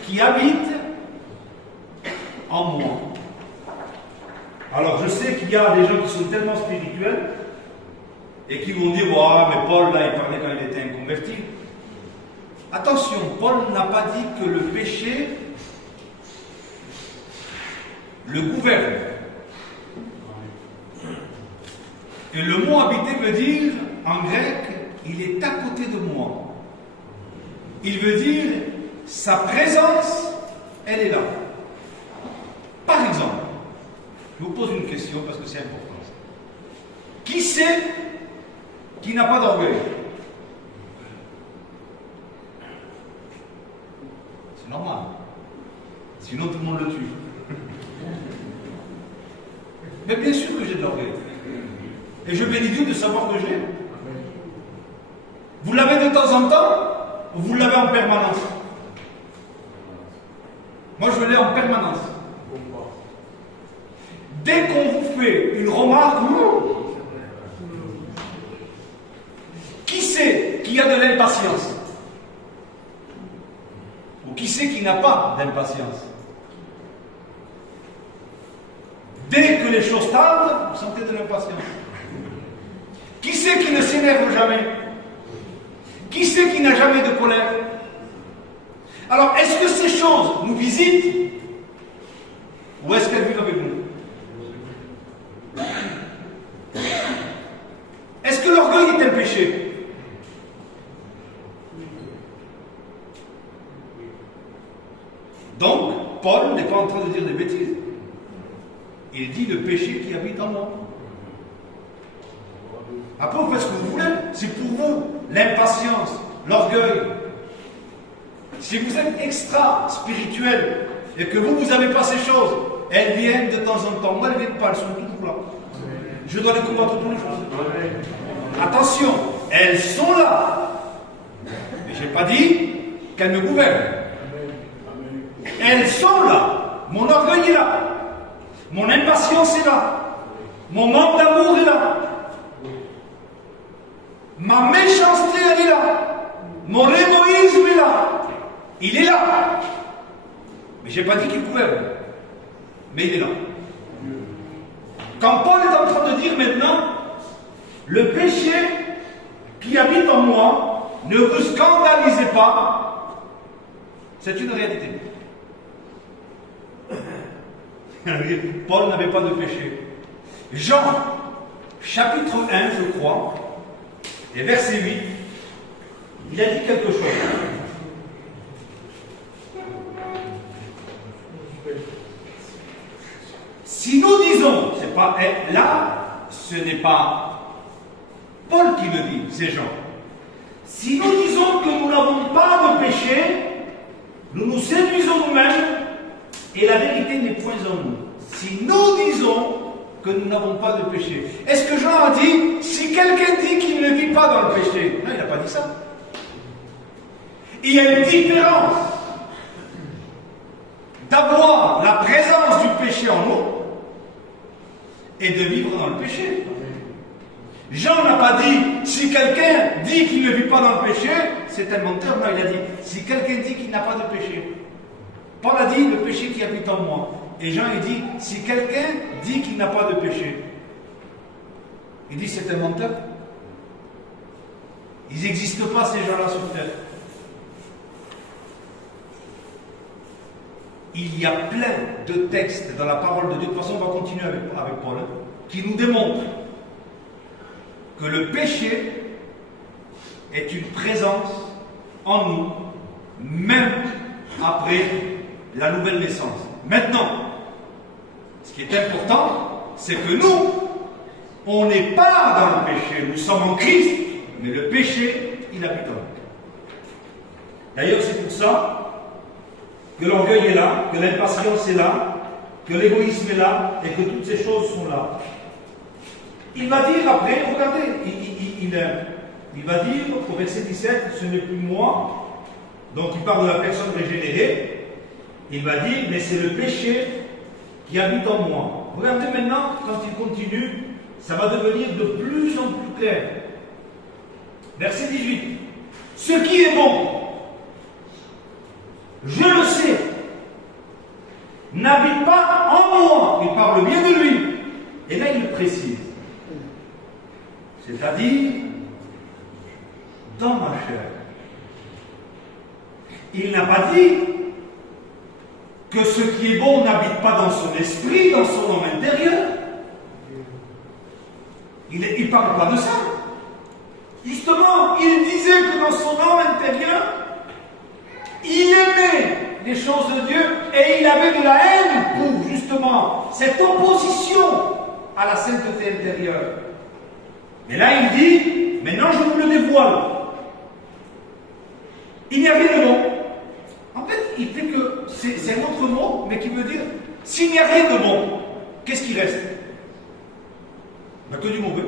qui habite en moi. Alors je sais qu'il y a des gens qui sont tellement spirituels et qui vont dire, oh, mais Paul là il parlait quand il était inconverti. Attention, Paul n'a pas dit que le péché le gouverne. Et le mot habiter veut dire, en grec, il est à côté de moi. Il veut dire, sa présence, elle est là. Par exemple, je vous pose une question parce que c'est important. Qui c'est qui n'a pas d'orgueil? C'est normal. Sinon tout le monde le tue. Mais bien sûr que j'ai de l'orgueil. Et je bénis Dieu de savoir que j'ai. Vous l'avez de temps en temps ou vous l'avez en permanence? Moi je l'ai en permanence. Dès qu'on vous fait une remarque, qui c'est qui a de l'impatience? Ou qui c'est qui n'a pas d'impatience? Dès que les choses tardent, vous sentez de l'impatience. Qui c'est qui ne s'énerve jamais? Qui c'est qui n'a jamais de colère? Alors, est-ce que ces choses nous visitent ou est-ce qu'elles vivent avec nous? Est-ce que l'orgueil est un péché? Donc, Paul n'est pas en train de dire des bêtises. Il dit le péché qui habite en moi. Après, vous faites ce que vous voulez. C'est pour vous l'impatience, l'orgueil. Si vous êtes extra spirituel et que vous n'avez pas ces choses, elles viennent de temps en temps. Moi, elles ne viennent pas, elles sont toujours là. Je dois les combattre tous les jours. Attention, elles sont là. Mais je n'ai pas dit qu'elles me gouvernent. Elles sont là. Mon orgueil est là. Mon impatience est là. Mon manque d'amour est là. Ma méchanceté, elle est là. Mon égoïsme est là. Il est là. Mais je n'ai pas dit qu'il gouverne. Mais il est là. Quand Paul est en train de dire maintenant, le péché qui habite en moi, ne vous scandalisez pas, c'est une réalité. Paul n'avait pas de péché. Jean, chapitre 1, je crois, et verset 8, il a dit quelque chose. Si nous disons, c'est pas là, ce n'est pas Paul qui le dit, c'est Jean. Si nous disons que nous n'avons pas de péché, nous nous séduisons nous-mêmes Et la vérité n'est point en nous. Si nous disons que nous n'avons pas de péché. Est-ce que Jean a dit, si quelqu'un dit qu'il ne vit pas dans le péché? Non, il n'a pas dit ça. Il y a une différence d'avoir la présence du péché en nous et de vivre dans le péché. Jean n'a pas dit, si quelqu'un dit qu'il ne vit pas dans le péché, c'est un menteur. Non, il a dit, si quelqu'un dit qu'il n'a pas de péché. Paul a dit, le péché qui habite en moi. Et Jean, il dit, si quelqu'un dit qu'il n'a pas de péché, il dit, c'est un menteur. Ils n'existent pas, ces gens-là, sur terre. Il y a plein de textes dans la parole de Dieu, de toute façon, on va continuer avec Paul, qui nous démontrent que le péché est une présence en nous, même après la nouvelle naissance. Maintenant, ce qui est important, c'est que nous, on n'est pas dans le péché, nous sommes en Christ, mais le péché, il habite en nous. D'ailleurs, c'est pour ça que l'orgueil est là, que l'impatience est là, que l'égoïsme est là, et que toutes ces choses sont là. Il va dire après, regardez, il va dire au verset 17, ce n'est plus moi, donc il parle de la personne régénérée, il va dire, mais c'est le péché qui habite en moi. Regardez maintenant, quand il continue, ça va devenir de plus en plus clair. Verset 18. Ce qui est bon, je le sais, n'habite pas en moi. Il parle bien de lui. Et là, il le précise. C'est-à-dire, dans ma chair. Il n'a pas dit que ce qui est bon n'habite pas dans son esprit, dans son homme intérieur. Il ne parle pas de ça. Justement, il disait que dans son homme intérieur, il aimait les choses de Dieu et il avait de la haine pour justement cette opposition à la sainteté intérieure. Mais là, il dit, maintenant je vous le dévoile. Il n'y a rien de bon. En fait, il fait que c'est un autre mot, mais qui veut dire, s'il n'y a rien de bon, qu'est-ce qui reste? Ben, que du mauvais.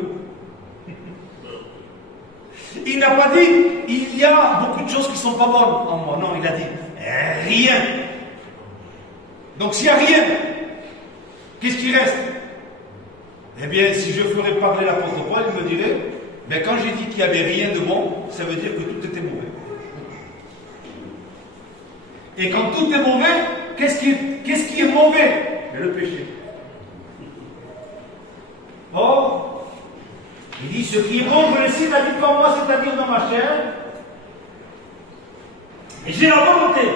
Il n'a pas dit, il y a beaucoup de choses qui ne sont pas bonnes en moi. Non, il a dit, rien. Donc s'il n'y a rien, qu'est-ce qui reste? Eh bien, si je ferais parler l'apôtre Paul, il me dirait, mais quand j'ai dit qu'il n'y avait rien de bon, ça veut dire que tout était mauvais. Et quand tout est mauvais, qu'est-ce qui est mauvais? Mais le péché. Or, il dit, ce qui est bon, je le sais, n'habite pas en moi, c'est-à-dire dans ma chair. Et j'ai la volonté,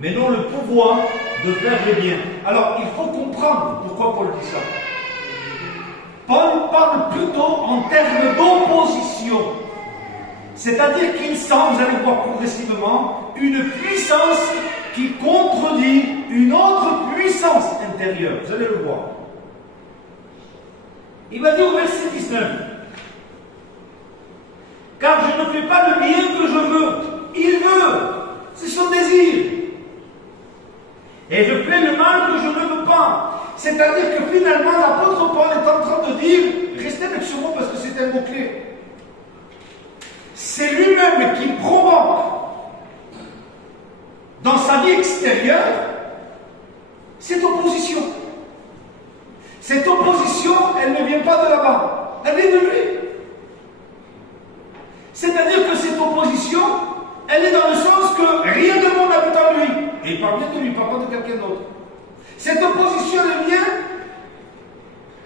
mais non le pouvoir de faire le bien. Alors, il faut comprendre pourquoi Paul dit ça. Paul parle plutôt en termes d'opposition. C'est-à-dire qu'il sent, vous allez voir progressivement, une puissance qui contredit une autre puissance intérieure. Vous allez le voir. Il va dire au verset 19, car je ne fais pas le bien que je veux. Il veut. C'est son désir. Et je fais le mal que je ne veux pas. C'est-à-dire que finalement, l'apôtre Paul est en train de dire, restez avec ce mot parce que c'est un mot-clé. C'est lui-même qui provoque dans sa vie extérieure cette opposition. Cette opposition, elle ne vient pas de là-bas, elle vient de lui. C'est-à-dire que cette opposition, elle est dans le sens que rien de bon n'habite en lui. Et il parle bien de lui, il ne parle pas de quelqu'un d'autre. Cette opposition, elle vient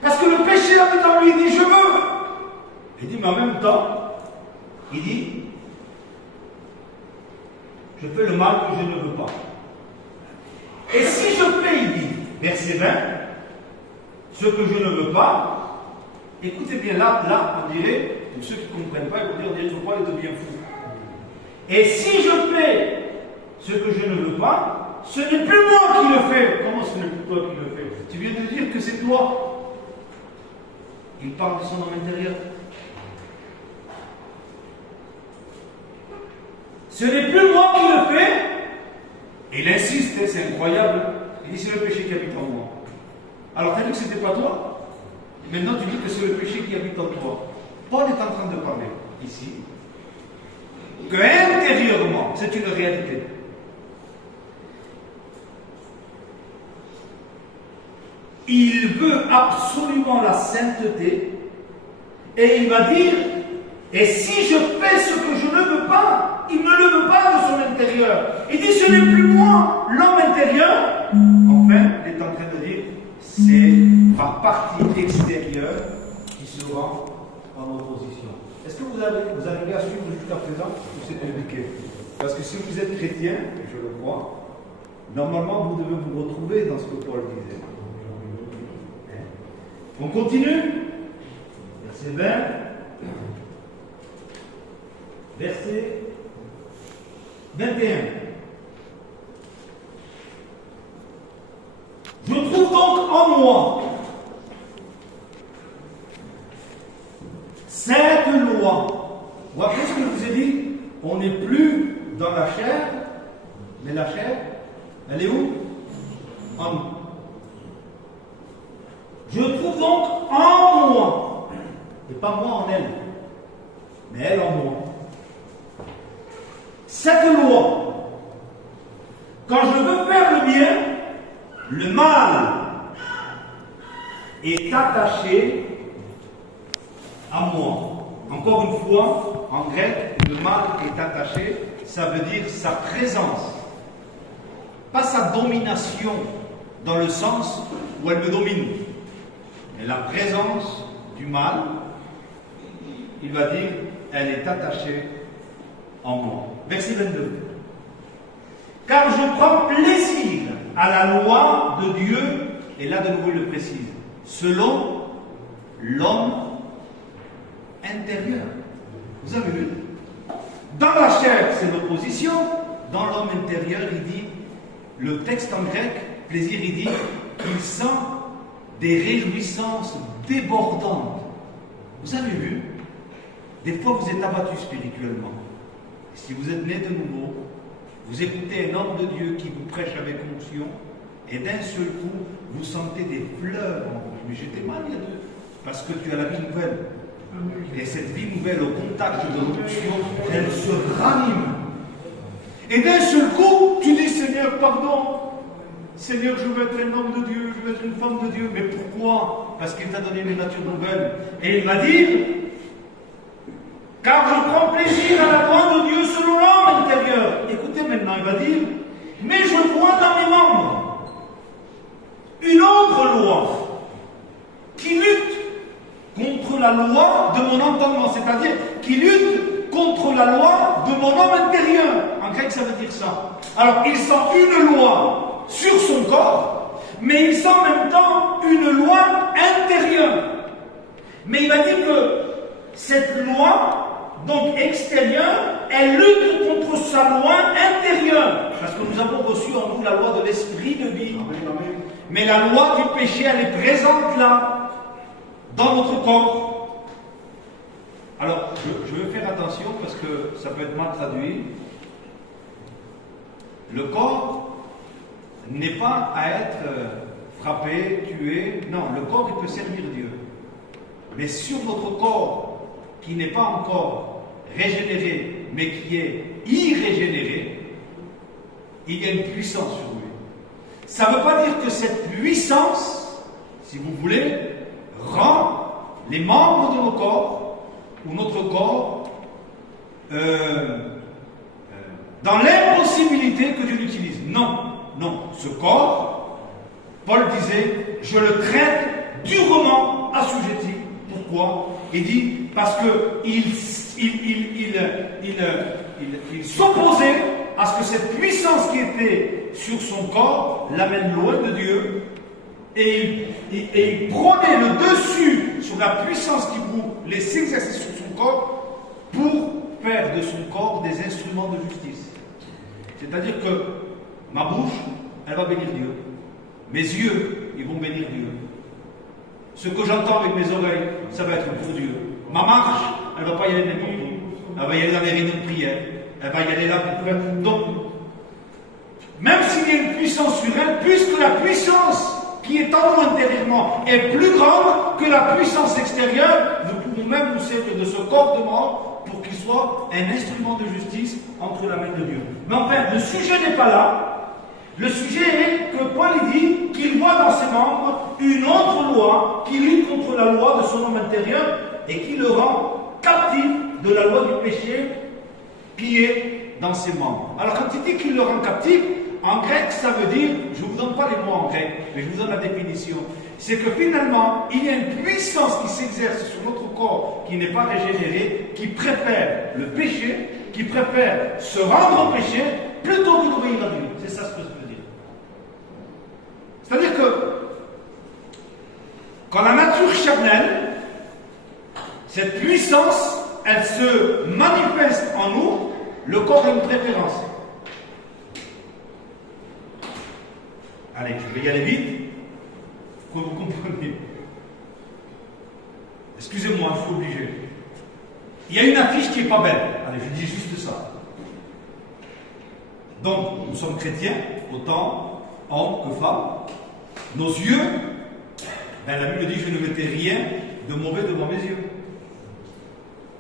parce que le péché habite en lui. Il dit, je veux. Il dit, mais en même temps, il dit, je fais le mal que je ne veux pas. Et si je fais, il dit, verset 20, ce que je ne veux pas, écoutez bien, là, on dirait, pour ceux qui ne comprennent pas, ils vont dire, Paul est devient fou. Et si je fais ce que je ne veux pas, ce n'est plus moi qui le fais. Comment ce n'est plus toi qui le fais? Tu viens de dire que c'est toi. Il parle de son homme intérieur. Ce n'est plus moi qui le fais. Et il insiste, hein, c'est incroyable. Il dit c'est le péché qui habite en moi. Alors tu as dit que ce n'était pas toi. Maintenant tu dis que c'est le péché qui habite en toi. Paul est en train de parler ici que intérieurement, c'est une réalité. Il veut absolument la sainteté et il va dire, et si je fais ce que je ne veux pas, il ne le veut pas de son intérieur. Il dit, ce n'est plus moi, l'homme intérieur. Enfin, il est en train de dire, c'est ma partie extérieure qui sera en opposition. Est-ce que vous arrivez à suivre jusqu'à présent ou c'est compliqué? Parce que si vous êtes chrétien, et je le crois, normalement vous devez vous retrouver dans ce que Paul disait. On continue. Verset 20. Verset 21. Je trouve donc en moi cette loi. Vous rappelez ce que je vous ai dit? On n'est plus dans la chair, mais la chair, elle est où? En nous. Je trouve donc en moi, et pas moi en elle, mais elle en moi, cette loi. Quand je veux faire le bien, le mal est attaché à moi. Encore une fois, en grec, le mal est attaché, ça veut dire sa présence, pas sa domination, dans le sens où elle me domine. Et la présence du mal, il va dire, elle est attachée en moi. Verset 22. Car je prends plaisir à la loi de Dieu, et là de nouveau il le précise, selon l'homme intérieur. Vous avez vu? Dans la chair, c'est l'opposition. Dans l'homme intérieur, il dit, le texte en grec, plaisir, il dit qu'il sent des réjouissances débordantes. Vous avez vu? Des fois, vous êtes abattu spirituellement. Si vous êtes né de nouveau, vous écoutez un homme de Dieu qui vous prêche avec onction, et d'un seul coup, vous sentez des fleurs en vous. Mais j'étais mal il y a deux. Parce que tu as la vie nouvelle. Et cette vie nouvelle, au contact de l'onction, elle se ranime. Et d'un seul coup, tu dis, Seigneur, pardon. Seigneur, je veux être un homme de Dieu, je veux être une femme de Dieu. Mais pourquoi? Parce qu'il t'a donné une nature nouvelle. Et il m'a dit, car je prends plaisir à la loi de Dieu selon l'homme intérieur. Écoutez maintenant, il va dire, mais je vois dans mes membres une autre loi qui lutte contre la loi de mon entendement, c'est-à-dire qui lutte contre la loi de mon homme intérieur. En grec, ça veut dire ça. Alors, il sent une loi sur son corps, mais il sent en même temps une loi intérieure. Mais il va dire que cette loi, donc extérieure, elle lutte contre sa loi intérieure. Parce que nous avons reçu en nous la loi de l'esprit de vie. Mais la loi du péché, elle est présente là, dans notre corps. Alors, je veux faire attention parce que ça peut être mal traduit. Le corps n'est pas à être frappé, tué. Non, le corps, il peut servir Dieu. Mais sur notre corps, qui n'est pas encore régénéré, mais qui est irrégénéré, il y a une puissance sur lui. Ça ne veut pas dire que cette puissance, si vous voulez, rend les membres de nos corps, ou notre corps, dans l'impossibilité que Dieu l'utilise. Non, non. Ce corps, Paul disait, je le traite durement assujetti. Pourquoi? Il dit, parce qu'il s'opposait à ce que cette puissance qui était sur son corps l'amène loin de Dieu. Et il prenait le dessus sur la puissance qui voulait s'exercer sur son corps pour faire de son corps des instruments de justice. C'est-à-dire que ma bouche, elle va bénir Dieu. Mes yeux, ils vont bénir Dieu. Ce que j'entends avec mes oreilles, ça va être pour Dieu. Ma marche, elle ne va pas y aller n'importe où. Elle va y aller dans les réunions de prière. Elle va y aller là pour faire. Donc, même s'il y a une puissance sur elle, puisque la puissance qui est en nous intérieurement est plus grande que la puissance extérieure, nous pouvons même nous servir de ce corps de mort pour qu'il soit un instrument de justice entre la main de Dieu. Mais enfin, le sujet n'est pas là. Le sujet est que Paul dit qu'il voit dans ses membres une autre loi qui lutte contre la loi de son homme intérieur et qui le rend captif de la loi du péché qui est dans ses membres. Alors quand il dit qu'il le rend captif, en grec ça veut dire, je ne vous donne pas les mots en grec, mais je vous donne la définition, c'est que finalement il y a une puissance qui s'exerce sur notre corps qui n'est pas régénéré, qui préfère le péché, qui préfère se rendre au péché plutôt que d'obéir à Dieu. C'est ça ce que je veux dire. C'est-à-dire que quand la nature charnelle, cette puissance, elle se manifeste en nous, le corps a une préférence. Allez, je vais y aller vite, pour que vous compreniez. Excusez-moi, je suis obligé. Il y a une affiche qui n'est pas belle. Allez, je dis juste ça. Donc, nous sommes chrétiens, autant hommes que femmes. Nos yeux, ben, la Bible dit, je ne mettais rien de mauvais devant mes yeux.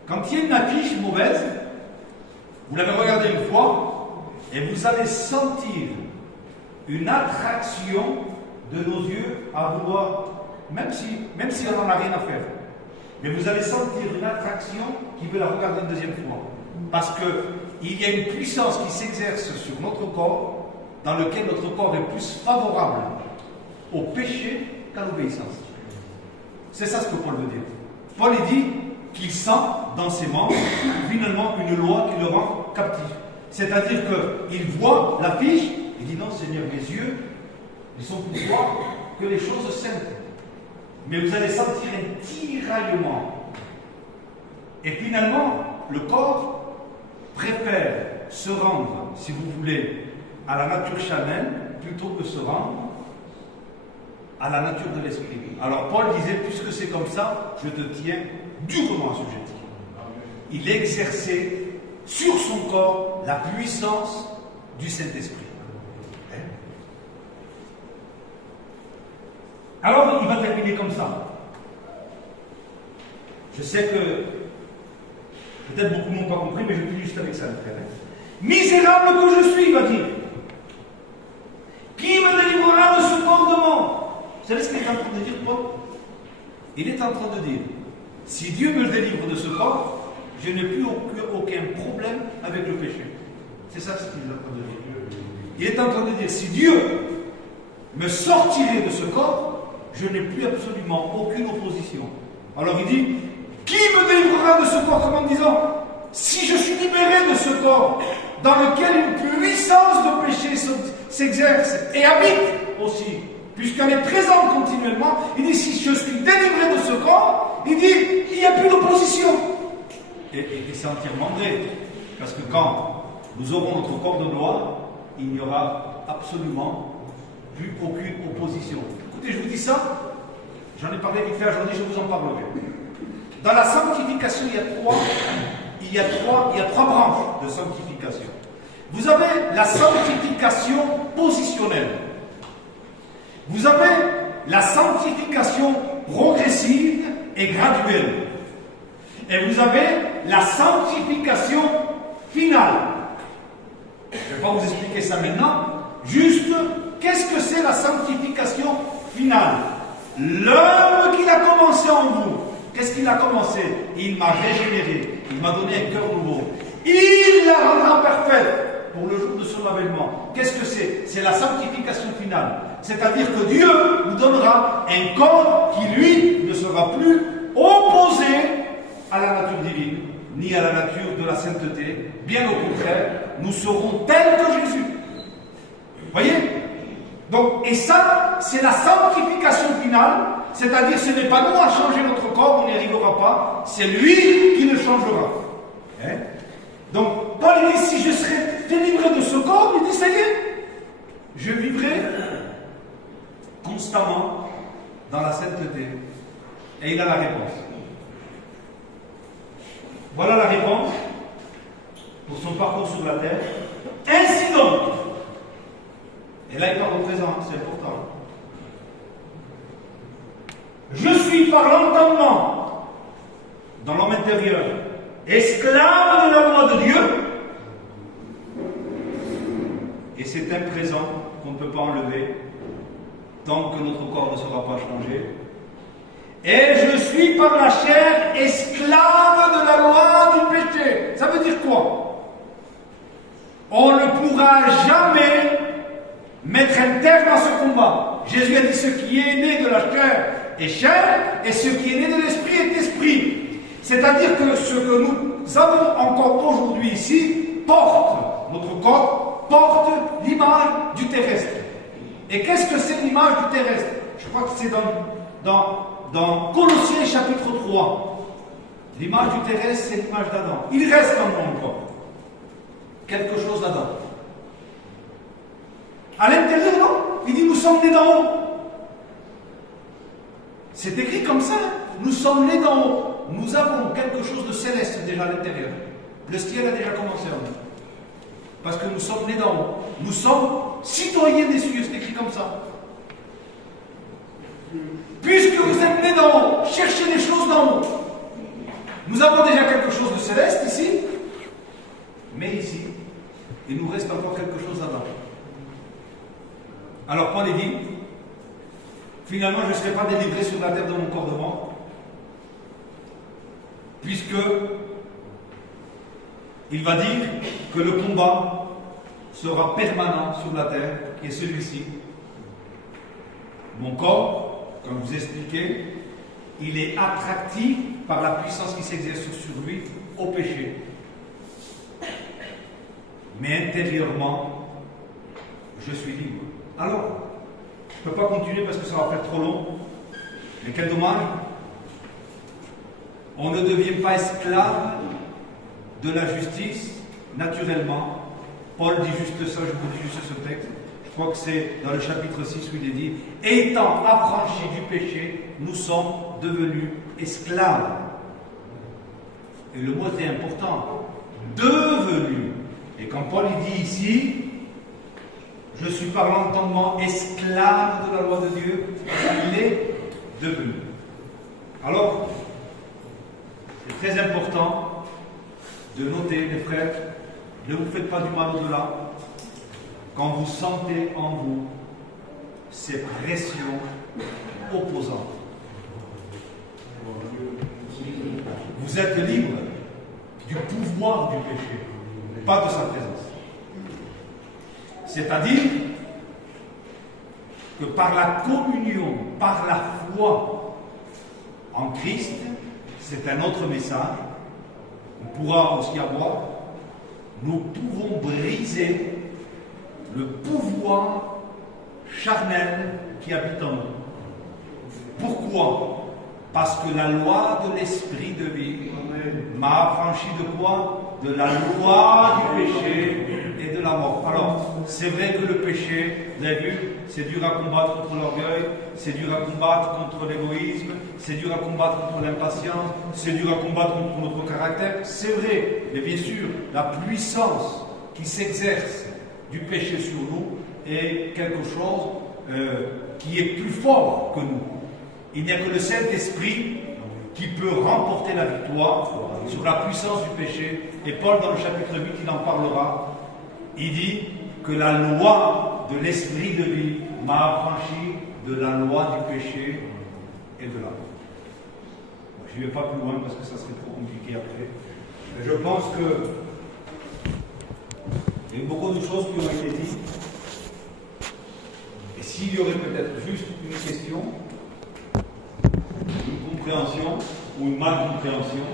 Quand il y a une affiche mauvaise, vous l'avez regardée une fois, et vous allez sentir une attraction de nos yeux à vouloir, même si on n'en a rien à faire, mais vous allez sentir une attraction qui veut la regarder une deuxième fois. Parce qu'il y a une puissance qui s'exerce sur notre corps, dans lequel notre corps est plus favorable au péché qu'à l'obéissance. C'est ça ce que Paul veut dire. Paul dit qu'il sent dans ses membres finalement une loi qui le rend captif. C'est-à-dire qu'il voit l'affiche, il dit non Seigneur, mes yeux, ils sont pour voir que les choses saintes. Mais vous allez sentir un tiraillement. Et finalement, le corps préfère se rendre, si vous voulez, à la nature charnelle plutôt que se rendre à la nature de l'esprit. Alors Paul disait, puisque c'est comme ça, je te tiens durement assujetti. Il exerçait sur son corps la puissance du Saint-Esprit. Alors il va terminer comme ça. Je sais que peut-être beaucoup n'ont pas compris, mais je finis juste avec ça, frère. Misérable que je suis, il va dire. Qui me délivrera de ce corps de mort? Vous savez ce qu'il est en train de dire, Paul? Il est en train de dire, si Dieu me délivre de ce corps, je n'ai plus aucun problème avec le péché. C'est ça ce qu'il est en train de dire. Il est en train de dire, si Dieu me sortirait de ce corps, je n'ai plus absolument aucune opposition. Alors il dit, qui me délivrera de ce corps? Comme en disant, si je suis libéré de ce corps, dans lequel une puissance de péché s'exerce et habite aussi, puisqu'elle est présente continuellement, il dit, si je suis délivré de ce corps, il dit, il n'y a plus d'opposition. Et c'est entièrement vrai, parce que quand nous aurons notre corps de gloire, il n'y aura absolument plus aucune opposition. Écoutez, je vous dis ça, j'en ai parlé vite fait aujourd'hui, je vous en parlerai. Dans la sanctification, il y a trois branches de sanctification. Vous avez la sanctification positionnelle. Vous avez la sanctification progressive et graduelle. Et vous avez la sanctification finale. Je ne vais pas vous expliquer ça maintenant. Juste, qu'est-ce que c'est la sanctification finale? L'œuvre qu'il a commencé en vous. Qu'est-ce qu'il a commencé? Il m'a régénéré. Il m'a donné un cœur nouveau. Il la rendra parfaite pour le jour de son avènement. Qu'est-ce que c'est? C'est la sanctification finale. C'est-à-dire que Dieu nous donnera un corps qui, lui, ne sera plus opposé à la nature divine, ni à la nature de la sainteté. Bien au contraire, nous serons tels que Jésus. Voyez? Donc, et ça, c'est la sanctification finale, c'est-à-dire ce n'est pas nous à changer notre corps, on n'y arrivera pas, c'est lui qui le changera. Hein? Donc, Paul dit, si je serais délivré de ce corps, il dit, ça y est, je vivrai constamment dans la sainteté. Et il a la réponse. Voilà la réponse pour son parcours sur la terre. Ainsi donc, Et là, il parle au présent, c'est important. Je suis par l'entendement, dans l'homme intérieur, esclave de la loi de Dieu. Et c'est un présent qu'on ne peut pas enlever tant que notre corps ne sera pas changé. Et je suis par la chair esclave de la loi du péché. Ça veut dire quoi? On ne pourra jamais mettre un terme à ce combat. Jésus a dit ce qui est né de la chair est chair et ce qui est né de l'esprit est esprit. C'est-à-dire que ce que nous avons encore aujourd'hui ici porte, notre corps porte l'image du terrestre. Et qu'est-ce que c'est l'image du terrestre? Je crois que c'est dans Colossiens chapitre 3. L'image du terrestre, c'est l'image d'Adam. Il reste en nous encore quelque chose d'Adam. À l'intérieur, non? Il dit nous sommes nés d'en haut. C'est écrit comme ça. Nous sommes nés d'en haut. Nous avons quelque chose de céleste déjà à l'intérieur. Le ciel a déjà commencé en nous. Parce que nous sommes nés d'en haut. Nous sommes citoyens des cieux. C'est écrit comme ça. Puisque vous êtes nés d'en haut, cherchez les choses d'en haut. Nous avons déjà quelque chose de céleste ici. Mais ici, il nous reste encore quelque chose là-bas. Alors Paul dit, finalement je ne serai pas délivré sur la terre de mon corps de mort, puisque il va dire que le combat sera permanent sur la terre, qui est celui-ci. Mon corps, comme vous expliquez, il est attractif par la puissance qui s'exerce sur lui au péché. Mais intérieurement, je suis libre. Alors, je ne peux pas continuer parce que ça va faire trop long. Mais quel dommage. On ne devient pas esclave de la justice naturellement. Paul dit juste ça, je vous dis juste ce texte. Je crois que c'est dans le chapitre 6 où il est dit « Étant affranchis du péché, nous sommes devenus esclaves. » Et le mot est important. Devenus. Et quand Paul il dit ici, je suis par l'entendement esclave de la loi de Dieu, il est devenu. Alors, c'est très important de noter, les frères, ne vous faites pas du mal au-delà. Quand vous sentez en vous ces pressions opposantes, vous êtes libre du pouvoir du péché, pas de sa présence. C'est-à-dire que par la communion, par la foi en Christ, c'est un autre message, on pourra aussi avoir, nous pouvons briser le pouvoir charnel qui habite en nous. Pourquoi? Parce que la loi de l'esprit de vie m'a affranchi de quoi? De la loi du péché et de la mort. Alors, c'est vrai que le péché, vous avez vu, c'est dur à combattre contre l'orgueil, c'est dur à combattre contre l'égoïsme, c'est dur à combattre contre l'impatience, c'est dur à combattre contre notre caractère. C'est vrai, mais bien sûr, la puissance qui s'exerce du péché sur nous est quelque chose qui est plus fort que nous. Il n'y a que le Saint-Esprit qui peut remporter la victoire sur la puissance du péché. Et Paul, dans le chapitre 8, il en parlera. Il dit que la loi de l'esprit de vie m'a affranchi de la loi du péché et de la mort. Je ne vais pas plus loin parce que ça serait trop compliqué après. Mais je pense que il y a beaucoup de choses qui ont été dites. Et s'il y aurait peut-être juste une question, une compréhension ou une mal-compréhension,